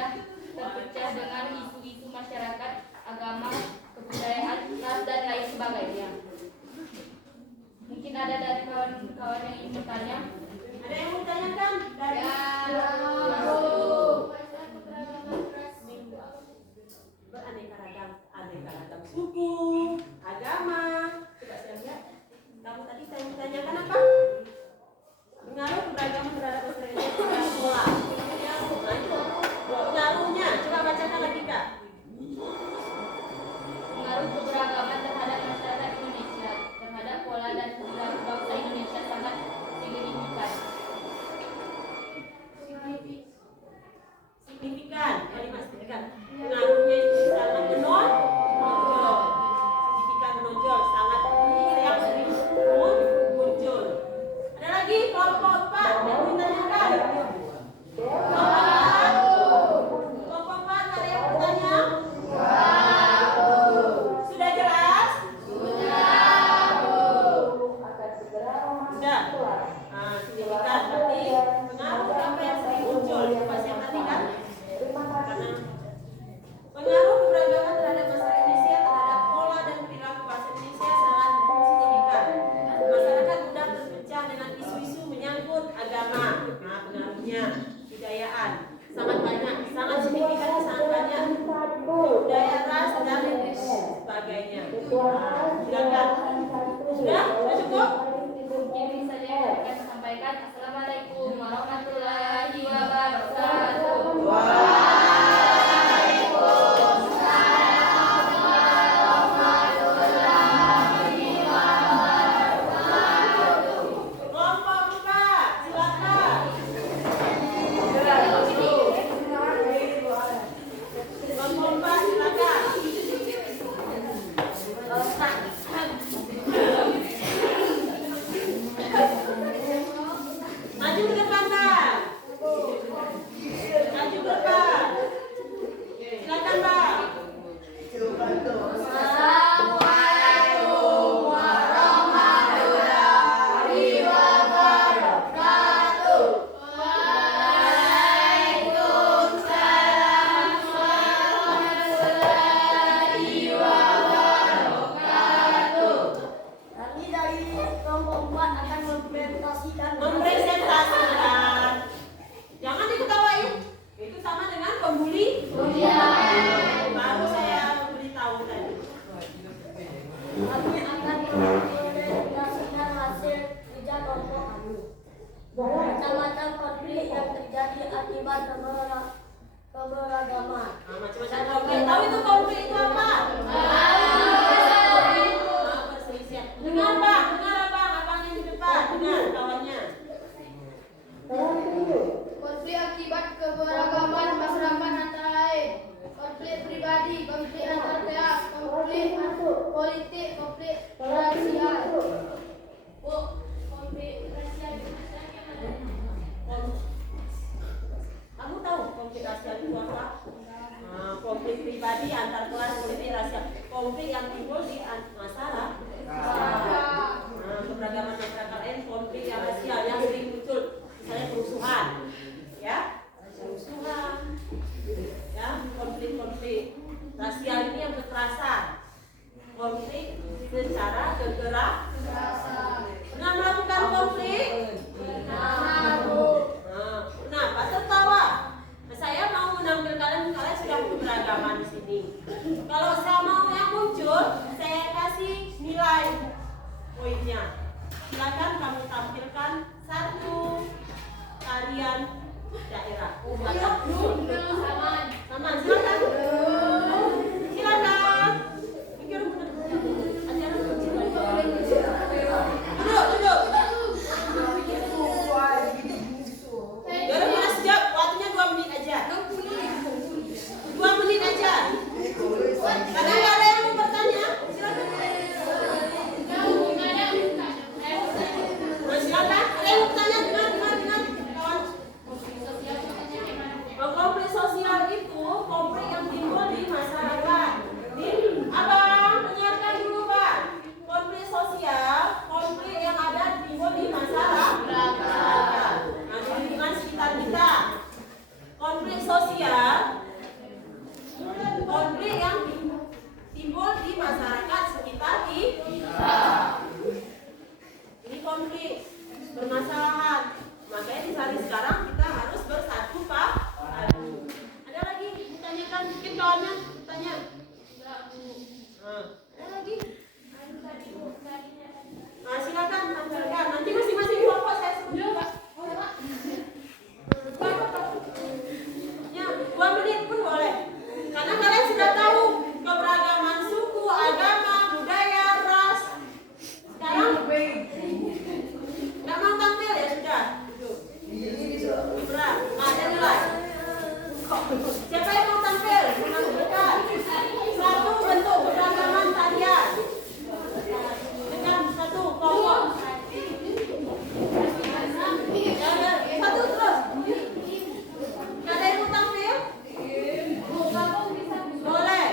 mudah terpecah dengan isu-isu masyarakat, agama, kebudayaan, ras, dan lain sebagainya. Mungkin ada dari kawan-kawan yang ingin bertanya. Ada yang mau tanyakan? Dari beraneka ragam suku, agama. Coba saya lihat. Kamu tadi saya tanyakan apa? Pengaruh keberagaman terhadap masyarakat pola. Pengaruhnya, coba bacakan lagi Kak. Pengaruh keberagaman terhadap masyarakat Indonesia terhadap pola dan perilaku bangsa Indonesia sangat signifikan. Signifikan, kalimat signifikan. Pengaruhnya itu sangat menonjol. Signifikan menonjol, sangat yang sering muncul. Ada lagi kelompok 4 yang ditanyakan. Kelompok 4 ada yang bertanya? Sudah jelas? Sudah. Nah, signifikan berarti pengaruh apa yang sering muncul. Coba saya perhatikan. Karena pengaruh keberagaman terhadap masyarakat Indonesia terhadap pola dan perilaku bangsa Indonesia sangat signifikan. Masyarakat mudah terpecah dengan isu-isu menyangkut agama. Nah, pengaruhnya kebudayaan sangat banyak, sangat signifikan, sangat banyak. Budaya ras dan sebagainya. Nah, silakan. Sudah cukup? Mungkin bisa saya sampaikan. Assalamualaikum warahmatullahi wabarakatuh. Kelompok 4, silakan. Kelompok 4, silakan. Maju ke depan, Pak. Maju ke depan. Silakan, Pak. Kami dari kelompok 4 akan mempresentasikan Mempresentasikan. Jangan diketawain. Itu sama dengan pembuli. Baru saya beritahu tadi. kami akan mempresentasikan hasil kerja kelompok kami. Macam-macam konflik yang terjadi akibat keberagaman. Nah, macam-macam konflik. Tahu itu konflik itu apa? Perselisihan. Dengar, Pak. Dengar, Abang. Abang yang di depan. Dengar, kawannya. Konflik akibat keberagaman masyarakat antara lain konflik pribadi, konflik antar pihak, konflik politik, konflik rasial. Bu, konflik rasial itu maksudnya mana? Kamu tahu konflik rasial itu apa? Nah, konflik pribadi antar kelas, politik rasial. Konflik yang timbul di masalah. Nah, keberagaman masyarakat lain, konflik yang rasial yang sering muncul, misalnya kerusuhan, ya, kerusuhan, ya, konflik rasial ini yang kekerasan, konflik secara kekerasan. Pernah melakukan konflik? Kenapa tertawa? Saya mau menampilkan kalian sudah keberagaman di sini. Kalau saya mau yang muncul, saya kasih nilai poinnya. Silakan kamu tampilkan satu tarian daerah. Sama, silakan. Silakan. Mikir benar. Acara duduk. Jangan pernah sejak, waktunya 2 menit aja. 2 menit aja. Karena nggak ada yang mau bertanya, silakan. Nah, silakan. Ada yang mau bertanya? Dengar, kawan. Konflik sosial itu kawannya tanya. Lagi. Nah, silakan tampilkan. Nanti masing-masing kelompok saya sebut juga. Boleh, Pak? Ya, 2 menit pun boleh. Karena kalian sudah tahu keberagaman suku, agama, budaya, ras. Sekarang nggak mau tampil ya sudah. Berat. Nah, ada nilai. Siapa yang mau tampil? Menampilkan satu bentuk keberagaman tarian dengan satu kelompok. Satu terus. Nggak ada yang mau tampil? Boleh.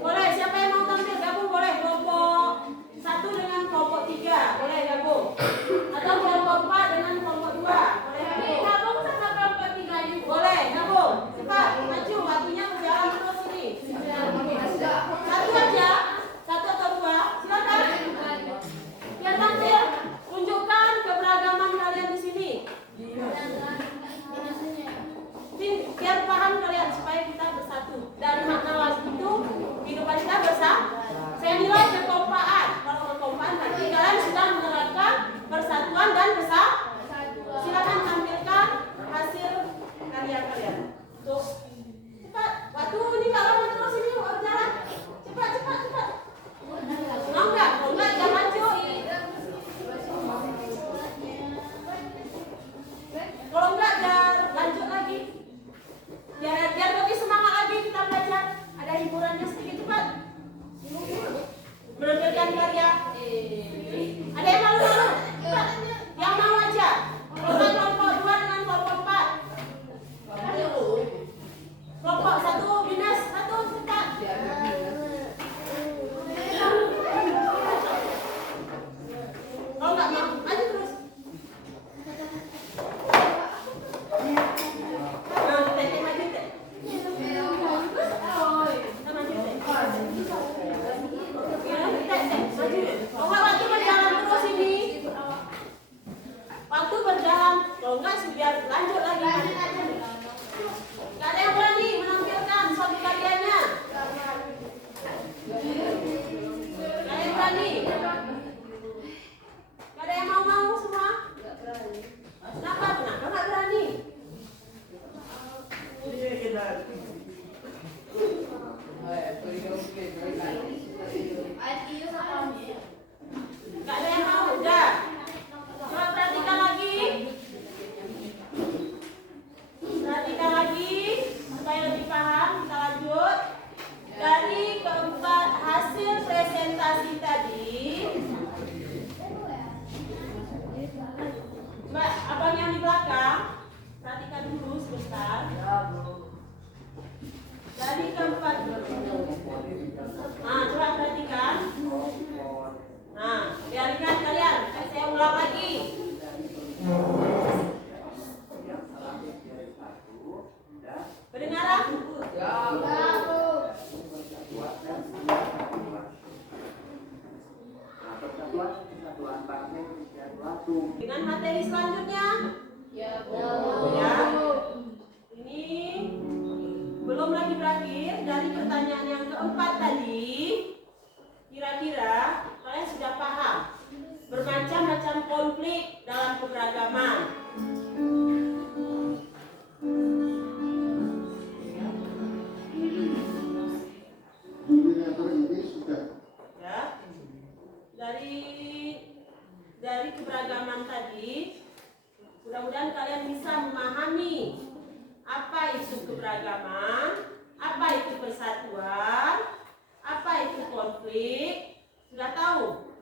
Boleh. Siapa yang mau tampil? Gabung boleh. Kelompok 1 dengan kelompok 3 boleh gabung. Atau kelompok 4 dengan kelompok 2 boleh gabung. Gabung sama kelompok 3 juga. Boleh gabung. Cepat maju. Waktunya berjalan terus ini. Satu aja. 1 atau 2. Silakan. Biar tampil. Tunjukkan keberagaman kalian di sini. Biar paham kalian supaya kita bersatu. Dan makna wajib itu kehidupan kita bersama. Saya nilai kekompakan. Kalau kekompakan berarti kalian sudah menerapkan persatuan dan bersatu. Silakan tampilkan hasil karya kalian. Tuh. Cepat. Waktu ini nggak lama terus ini berjalan. Cepat. Mau nggak? Kalau nggak jangan maju. Kalau nggak jangan lanjut lagi. Biar lebih semangat lagi kita belajar. Ada hiburannya sedikit cepat. Menampilkan karya. Ada yang malu-malu? Cepat. Yang mau aja. Kelompok 2 dengan kelompok 4. Kelompok 1 minus 1 cepat. Kalau nggak mau, maju terus. Nah, Tete maju, Tete. Kita maju, Tete. Waktu berjalan terus ini. Waktu berjalan, kalau nggak biar lanjut lagi. Nggak ada yang berani menampilkan suatu karyanya. Nggak ada yang berani. Nggak ada yang mau semua. Kenapa nggak berani? Nggak ada yang mau, udah. Coba perhatikan lagi. Perhatikan lagi supaya lebih paham. Kita lanjut. Dari keempat hasil presentasi tadi, Mbak, abang yang di belakang, perhatikan dulu sebentar. Dari keempat, nah coba perhatikan. Nah, biarkan kalian, saya ulang lagi. Kedengaran? Dengan materi selanjutnya. Ya. Ini belum lagi berakhir. Dari pertanyaan yang keempat tadi, kira-kira kalian sudah paham bermacam-macam konflik dalam keberagaman. Ya. Dari keberagaman tadi, mudah-mudahan kalian bisa memahami apa itu keberagaman, apa itu persatuan, apa itu konflik. Sudah tahu?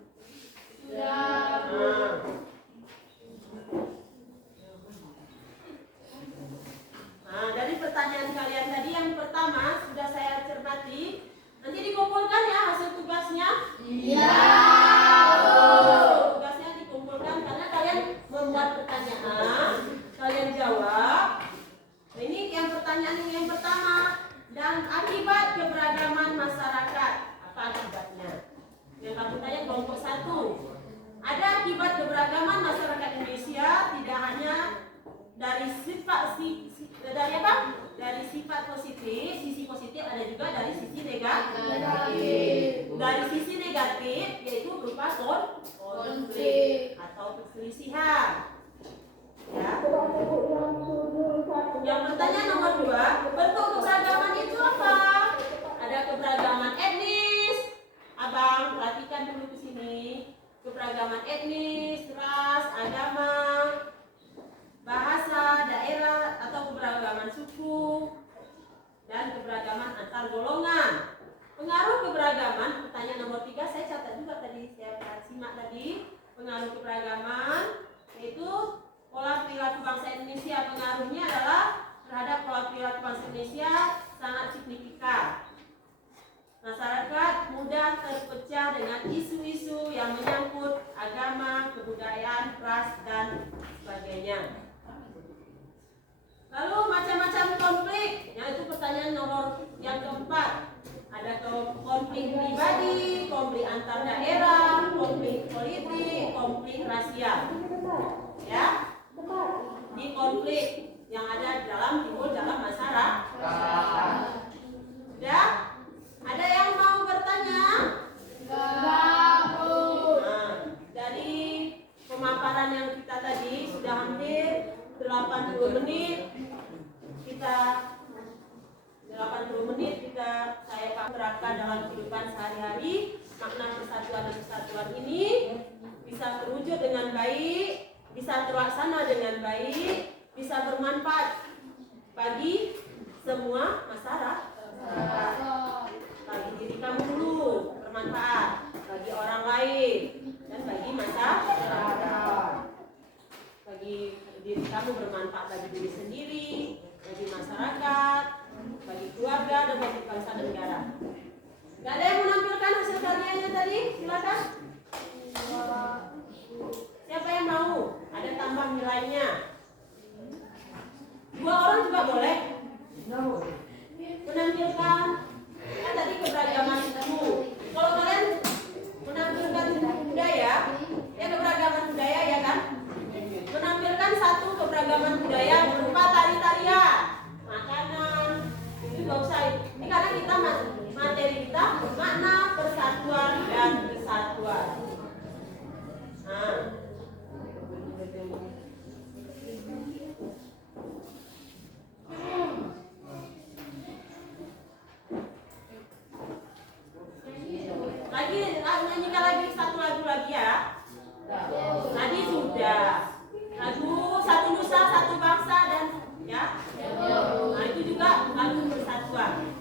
Sudah. Nah, dari pertanyaan kalian tadi yang pertama sudah saya cermati. Nanti dikumpulkan ya hasil tugasnya. Iya. Tugasnya dikumpulkan karena kalian membuat pertanyaan, kalian jawab. Nah, ini yang pertanyaan yang pertama. Dan akibat keberagaman masyarakat, apa akibatnya? Yang kamu tanya kelompok 1. Ada akibat keberagaman masyarakat Indonesia tidak hanya dari sifat positif, sisi negatif. Dari sisi negatif yaitu berupa konflik atau perselisihan. Ya. Yang pertanyaan nomor 2, bentuk keberagaman itu apa? Ada keberagaman etnis. Abang perhatikan dulu di sini. Keberagaman etnis, ras, agama, bahasa, daerah atau keberagaman suku, dan keberagaman antar golongan. Pengaruh keberagaman, pertanyaan nomor 3 saya catat juga tadi, saya simak tadi. Pengaruh keberagaman yaitu pola perilaku bangsa Indonesia. Pengaruhnya adalah terhadap pola perilaku bangsa Indonesia sangat signifikan. Masyarakat mudah terpecah dengan isu-isu yang menyangkut agama, kebudayaan, ras, dan sebagainya. Lalu macam-macam konflik, yaitu pertanyaan nomor yang keempat. Ada konflik pribadi, konflik antar daerah, konflik politik, konflik rasial. Ya, di konflik yang ada timbul dalam masyarakat. Ya, ada yang mau bertanya? Nah, dari pemaparan yang kita tadi sudah hampir 80 menit. Saya terapkan dalam kehidupan sehari-hari. Makna persatuan dan kesatuan ini bisa terwujud dengan baik, bisa terlaksana dengan baik, bisa bermanfaat bagi semua masyarakat. Bagi diri kamu dulu bermanfaat, bagi orang lain, dan bagi masyarakat. Bagi diri kamu bermanfaat bagi diri sendiri, bagi masyarakat, bagi keluarga, dan bagi bangsa dan negara. Gak ada yang menampilkan hasil karyanya tadi? Silakan. Siapa yang mau? Ada tambah nilainya. 2 orang juga boleh. Menampilkan. Kan tadi keberagaman suku. Kalau kalian menampilkan budaya, ya keberagaman budaya ya kan? Menampilkan satu keberagaman budaya berupa tari-tarian, makanan, itu gak usah. Ini karena kita materi kita makna persatuan dan kesatuan. Nah, nyanyikan lagi satu lagu lagi ya. Tadi sudah lagu Satu Nusa Satu Bangsa dan ya. Nah itu juga lagu persatuan.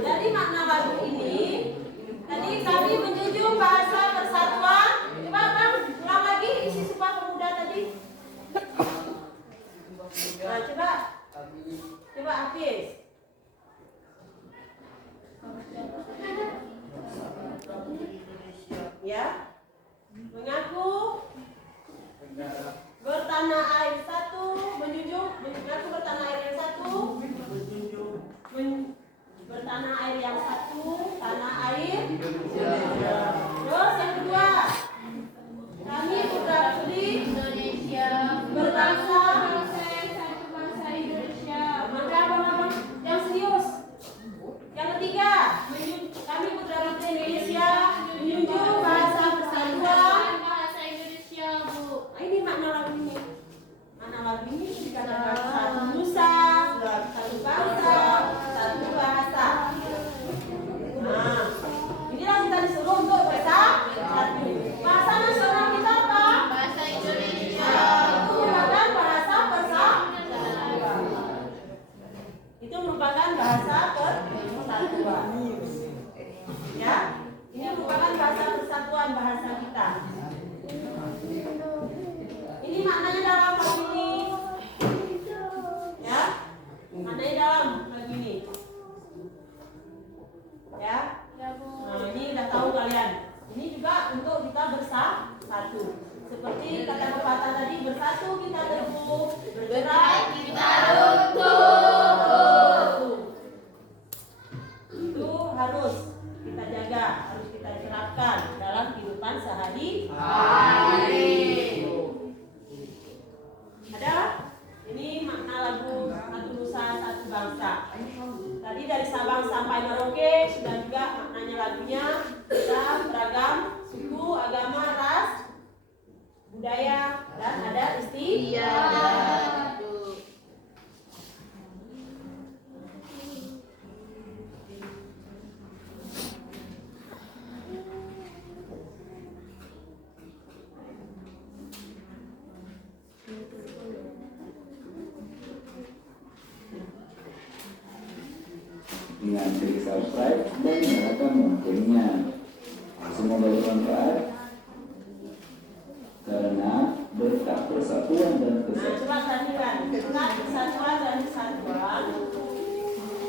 Jadi makna lagu ini, tadi kami menjunjung bahasa persatuan. Coba Bang, ulang lagi isi Sumpah Pemuda tadi. Nah, coba Hafiz. Ya, mengaku bertanah air satu, mengaku bertanah air yang satu, bertanah air yang satu, tanah air. Terus yang kedua, kami putra putri Indonesia berbangsa. bangsa yang satu, bangsa Indonesia. Maka apa yang serius? Yang ketiga, kami putra putri Indonesia menjunjung bahasa persatuan. Bahasa Indonesia, Bu. Nah, ini makna lagu ini. Makna lagu ini dikatakan satu nusa, satu bangsa, satu bahasa. Nah, inilah kita disuruh untuk bersatu. Bahasa nasional kita apa? Bahasa Indonesia. Itu merupakan bahasa persatuan. Itu merupakan bahasa persatuan. Ya, ini merupakan bahasa persatuan bahasa kita. Ini maknanya dalam lagu ini. Ya, maknanya dalam lagu ini. Ya, nah ini udah tahu kalian. Ini juga untuk kita bersatu. Seperti kata pepatah tadi, bersatu kita teguh, bergerak Kita runtuh. itu harus kita jaga, harus kita terapkan dalam kehidupan sehari-hari. Ada? Ini makna lagu Satu Nusa Satu Bangsa. Tadi dari Sabang sampai Merauke sudah juga maknanya lagunya. Kita beragam suku, agama, ras, budaya, dan ada istiadat. Dengan klik subscribe dan nyalakan loncengnya. Semoga bermanfaat karena berkat persatuan dan Nah, kesatuan. coba perhatikan. Berkat persatuan dan kesatuan.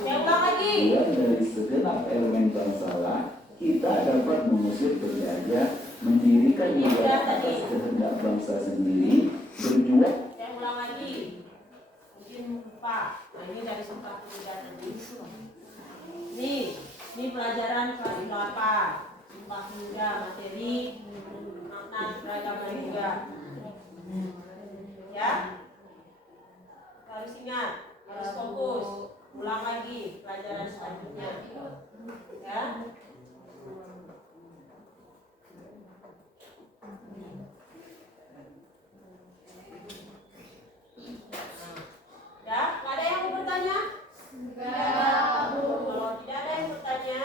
Yang ulang lagi. Dari segenap elemen bangsalah, kita dapat mengusir penjajah, mendirikan negara atas kehendak bangsa sendiri, berjuang. Saya ulang lagi. Mungkin lupa. Nah, ini dari Sumpah Pemuda tadi. Ini pelajaran kelas 8. Sumpah Pemuda, materi makna beragama juga. Ya. Kita harus ingat, harus fokus. Ulang lagi pelajaran selanjutnya. Ya. Ya, nggak ada yang mau bertanya? Kalau tidak ada yang bertanya,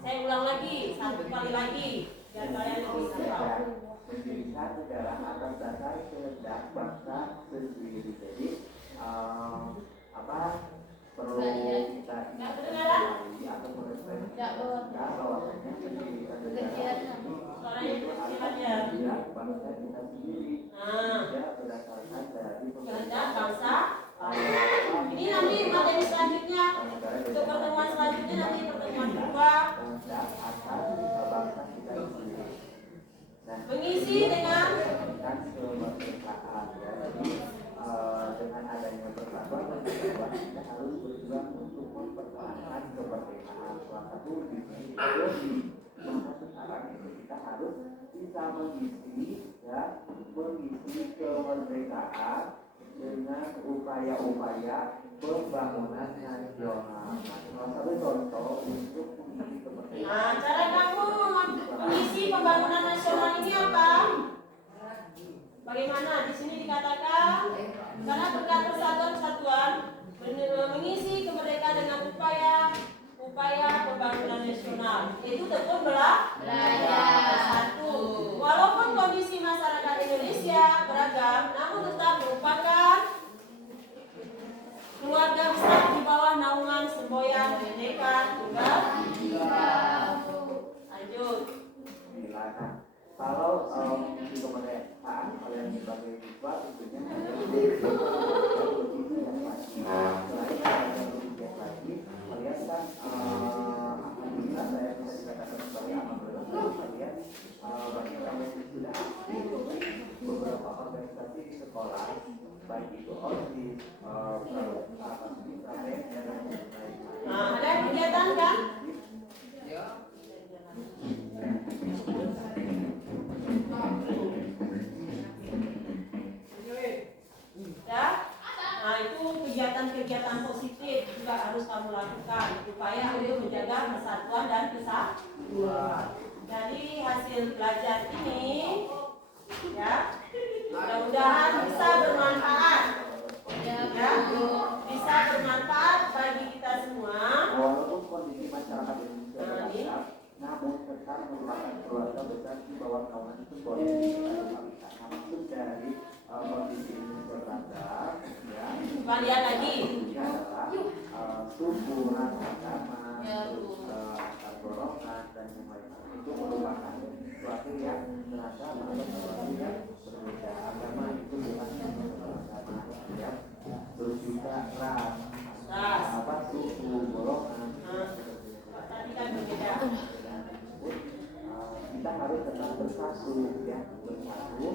saya ulang lagi, satu kali lagi, biar kalian lebih tahu. Pilihan negara atas dasar kehendak bangsa sendiri. Jadi apa perlu kita Nggak kedengaran? atau merespek bahwasanya pendirian negara Suaranya kecil aja. bangsa kita sendiri Nah, tidak berdasarkan dari kehendak bangsa. Ini nanti materi selanjutnya, untuk pertemuan selanjutnya nanti pertemuan kedua, kehendak atas bangsa kita sendiri. Nah, mengisi dengan kan kemerdekaan ya. Jadi dengan adanya persatuan dan kesatuan kita harus berjuang untuk mempertahankan kemerdekaan. Salah satu di masa sekarang itu kita harus bisa mengisi kemerdekaan dengan upaya-upaya pembangunan nasional. Nah, salah satu contoh untuk mengisi kemerdekaan. Nah, cara kamu mengisi pembangunan nasional ini apa? Bagaimana? Di sini dikatakan karena berkat persatuan kesatuan mengisi kemerdekaan dengan upaya pembangunan nasional. Itu tekun belajar. Satu. Walaupun kondisi masyarakat Indonesia beragam, namun tetap merupakan keluarga besar di bawah naungan semboyan Merdeka Tunggal Ika. Lanjut. Silakan. Kalau di kemerdekaan kalian sebagai siswa tentunya lagi kalian kan alhamdulillah saya bisa dikatakan sebagai anak kalian banyak kalian sudah aktif beberapa organisasi di sekolah, baik itu OSIS, Nah, ada kegiatan kan? Ya. Ya. Nah, itu kegiatan-kegiatan positif juga harus kamu lakukan supaya untuk menjaga persatuan dan kesatuan. Dari hasil belajar ini, ya, mudah-mudahan bisa bermanfaat. Ya, bisa bermanfaat bagi kita semua. Walaupun kondisi masyarakat Indonesia beragam, namun tetap merupakan keluarga besar di bawah naungan semboyan kita. Maksud dari kondisi Indonesia beragam, ya, Coba lihat lagi. ini adalah suku, ras, agama, terus antar golongan dan yang lain-lain. Itu merupakan sesuatu yang beragam atau sesuatu yang berbeda. Agama itu bukan agama, ya. Terus juga ras, suku, golongan. Tadi kan berbeda. Kita harus tetap bersatu, ya, bersatu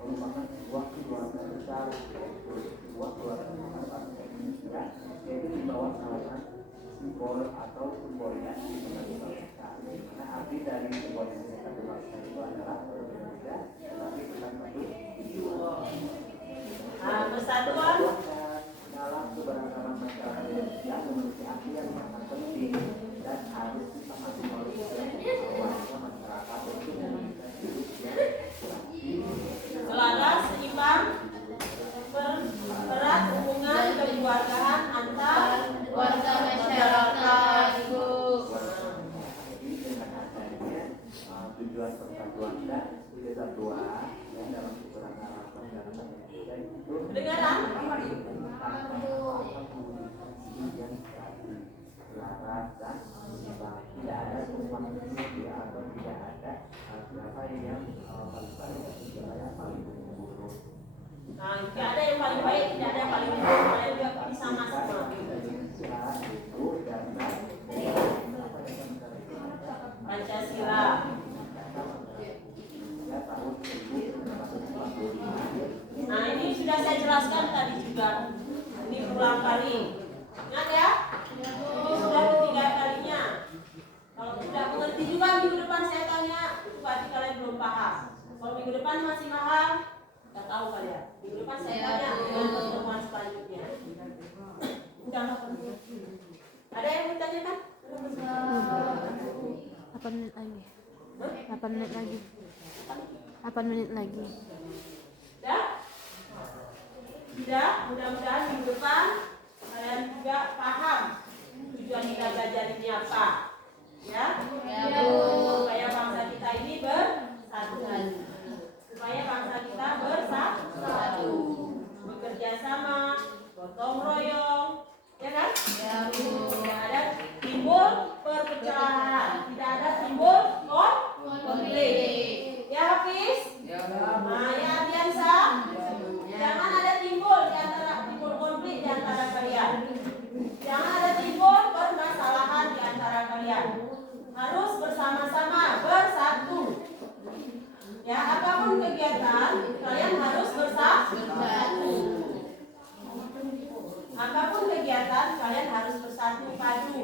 merupakan sebuah keluarga besar, sebuah keluarga besar Indonesia, yaitu di bawah naungan simbol atau semboyan Indonesia. Karena arti dari simbol Indonesia itu adalah berbeda, tapi bukan satu jiwa. Persatuan Dalam keberagaman masyarakat Indonesia memiliki arti yang sangat penting dan harus dipahami oleh setiap warga masyarakat untuk memiliki hidup yang selaras, seimbang, berat hubungan kekeluargaan antar warga masyarakat. Jadi dengan adanya tujuan persatuan dan kesatuan yang dalam keberagaman masyarakat Indonesia itu kedengaran. selaras dan seimbang. Tidak ada tumpang tindih atau tidak ada siapa yang paling baik dan siapa yang paling buruk. Nah, tidak ada yang paling baik, tidak ada yang paling buruk, kalian juga sama-sama. Indonesia itu dasar Pancasila. tahun 1945. Nah, ini sudah saya jelaskan tadi juga. Ini berulang kali. Ingat ya? Ini sudah ketiga kalinya. Kalau tidak mengerti juga minggu depan saya tanya, itu berarti kalian belum paham. Kalau minggu depan masih paham, nggak tahu kalian. Minggu depan saya tanya dengan pertemuan selanjutnya. Udah 8 menit. Ada yang mau ditanyakan? 8 menit lagi. 8 menit lagi. 8 menit lagi. Sudah? Sudah? Mudah-mudahan minggu depan kalian juga paham tujuan kita belajar ini apa. Ya? Supaya bangsa kita ini bersatu. Supaya bangsa kita bersatu. Bekerja sama, gotong royong, ya kan? Tidak ada timbul perpecahan, tidak ada timbul konflik. Ya Hafiz? Ya. Nah, ya Ardiansa? Jangan ada timbul konflik di antara kalian. Jangan ada timbul permasalahan di antara kalian. Harus bersama-sama bersatu. Ya, apapun kegiatan kalian harus bersatu. Apapun kegiatan kalian harus bersatu padu.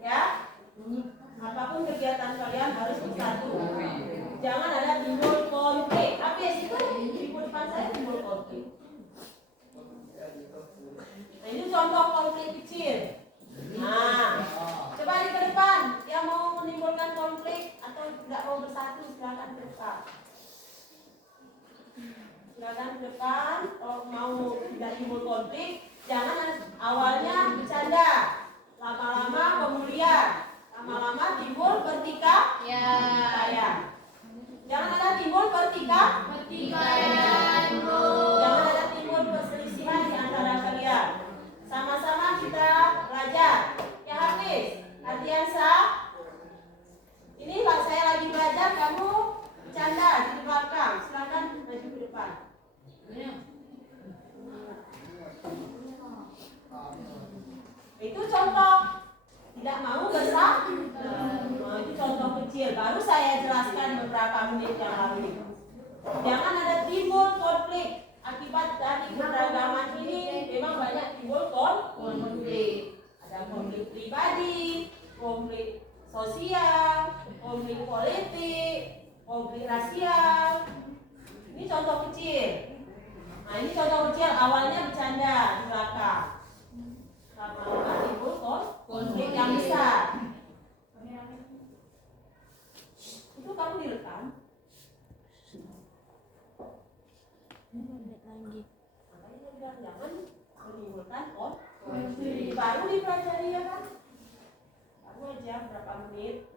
Ya. Apapun kegiatan kalian harus bersatu. Jangan ada timbul konflik. Habis itu di depan saya timbul konflik. Nah, ini contoh konflik kecil. Nah, coba di ke depan yang mau menimbulkan konflik atau tidak mau bersatu silakan ke depan. Silakan ke depan. Kalau mau tidak timbul konflik, jangan awalnya bercanda, lama-lama kemudian, lama-lama timbul pertikaian. Jangan ada timbul pertikaian. Jangan ada timbul perselisihan di antara kalian. Sama-sama Tidak mau besar. Nah, itu contoh kecil. Baru saya jelaskan beberapa menit yang lalu. Jangan ada timbul konflik akibat dari keberagaman ini. Memang banyak timbul konflik. Ada konflik pribadi, konflik sosial, konflik politik, konflik rasial. Ini contoh kecil. Nah, ini contoh kecil, awalnya bercanda di belakang. Lama-lama timbul konflik yang besar. Itu kamu direkam. Lagi. Makanya dia bilang jangan menimbulkan konflik. Baru dipelajari ya kan? Baru aja berapa menit.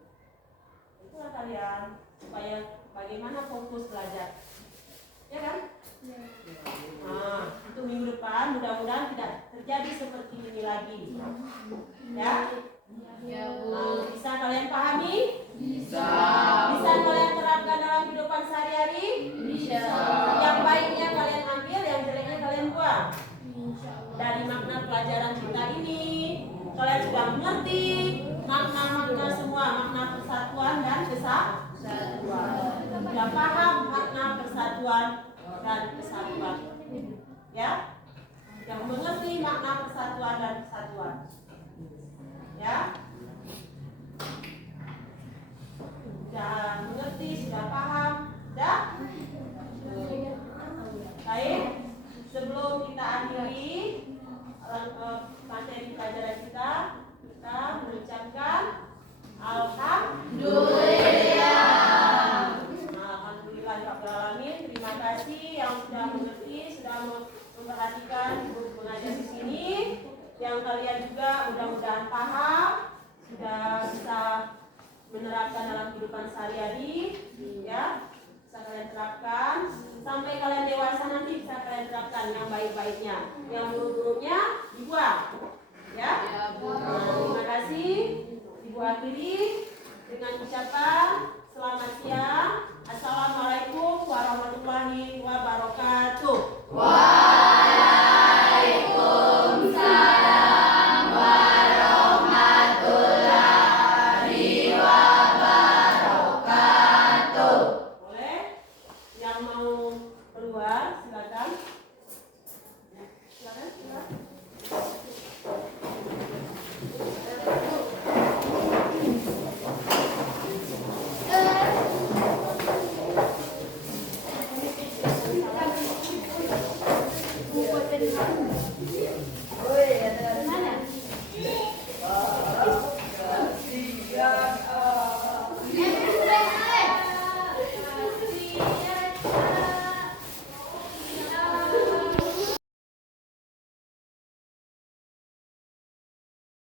Itulah kalian supaya bagaimana fokus belajar. Ya kan? Nah, itu minggu depan mudah-mudahan tidak terjadi seperti ini lagi. Ya? Ya, Bu. Nah, bisa kalian pahami? Bisa. Bisa kalian terapkan dalam kehidupan sehari-hari? Bisa. Yang baiknya kalian ambil, yang jeleknya kalian buang. Dari makna pelajaran kita ini, kalian sudah mengerti makna-makna semua, makna persatuan dan kesatuan. Sudah paham makna persatuan dan kesatuan. Ya? Yang mengerti makna persatuan dan kesatuan. Ya? Sudah mengerti, sudah paham, sudah? Baik, sebelum kita akhiri materi pelajaran kita mengucapkan alhamdulillah. Alhamdulillahirrahmanirrahim. Terima kasih yang sudah mengerti, sudah memperhatikan guru pengajar di sini. Yang kalian juga mudah-mudahan paham, sudah bisa menerapkan dalam kehidupan sehari-hari, ya. Bisa kalian terapkan sampai kalian dewasa nanti, bisa kalian terapkan yang baik-baiknya, yang buruk-buruknya dibuang, ya. Terima kasih. Ibu akhiri dengan ucapan selamat siang.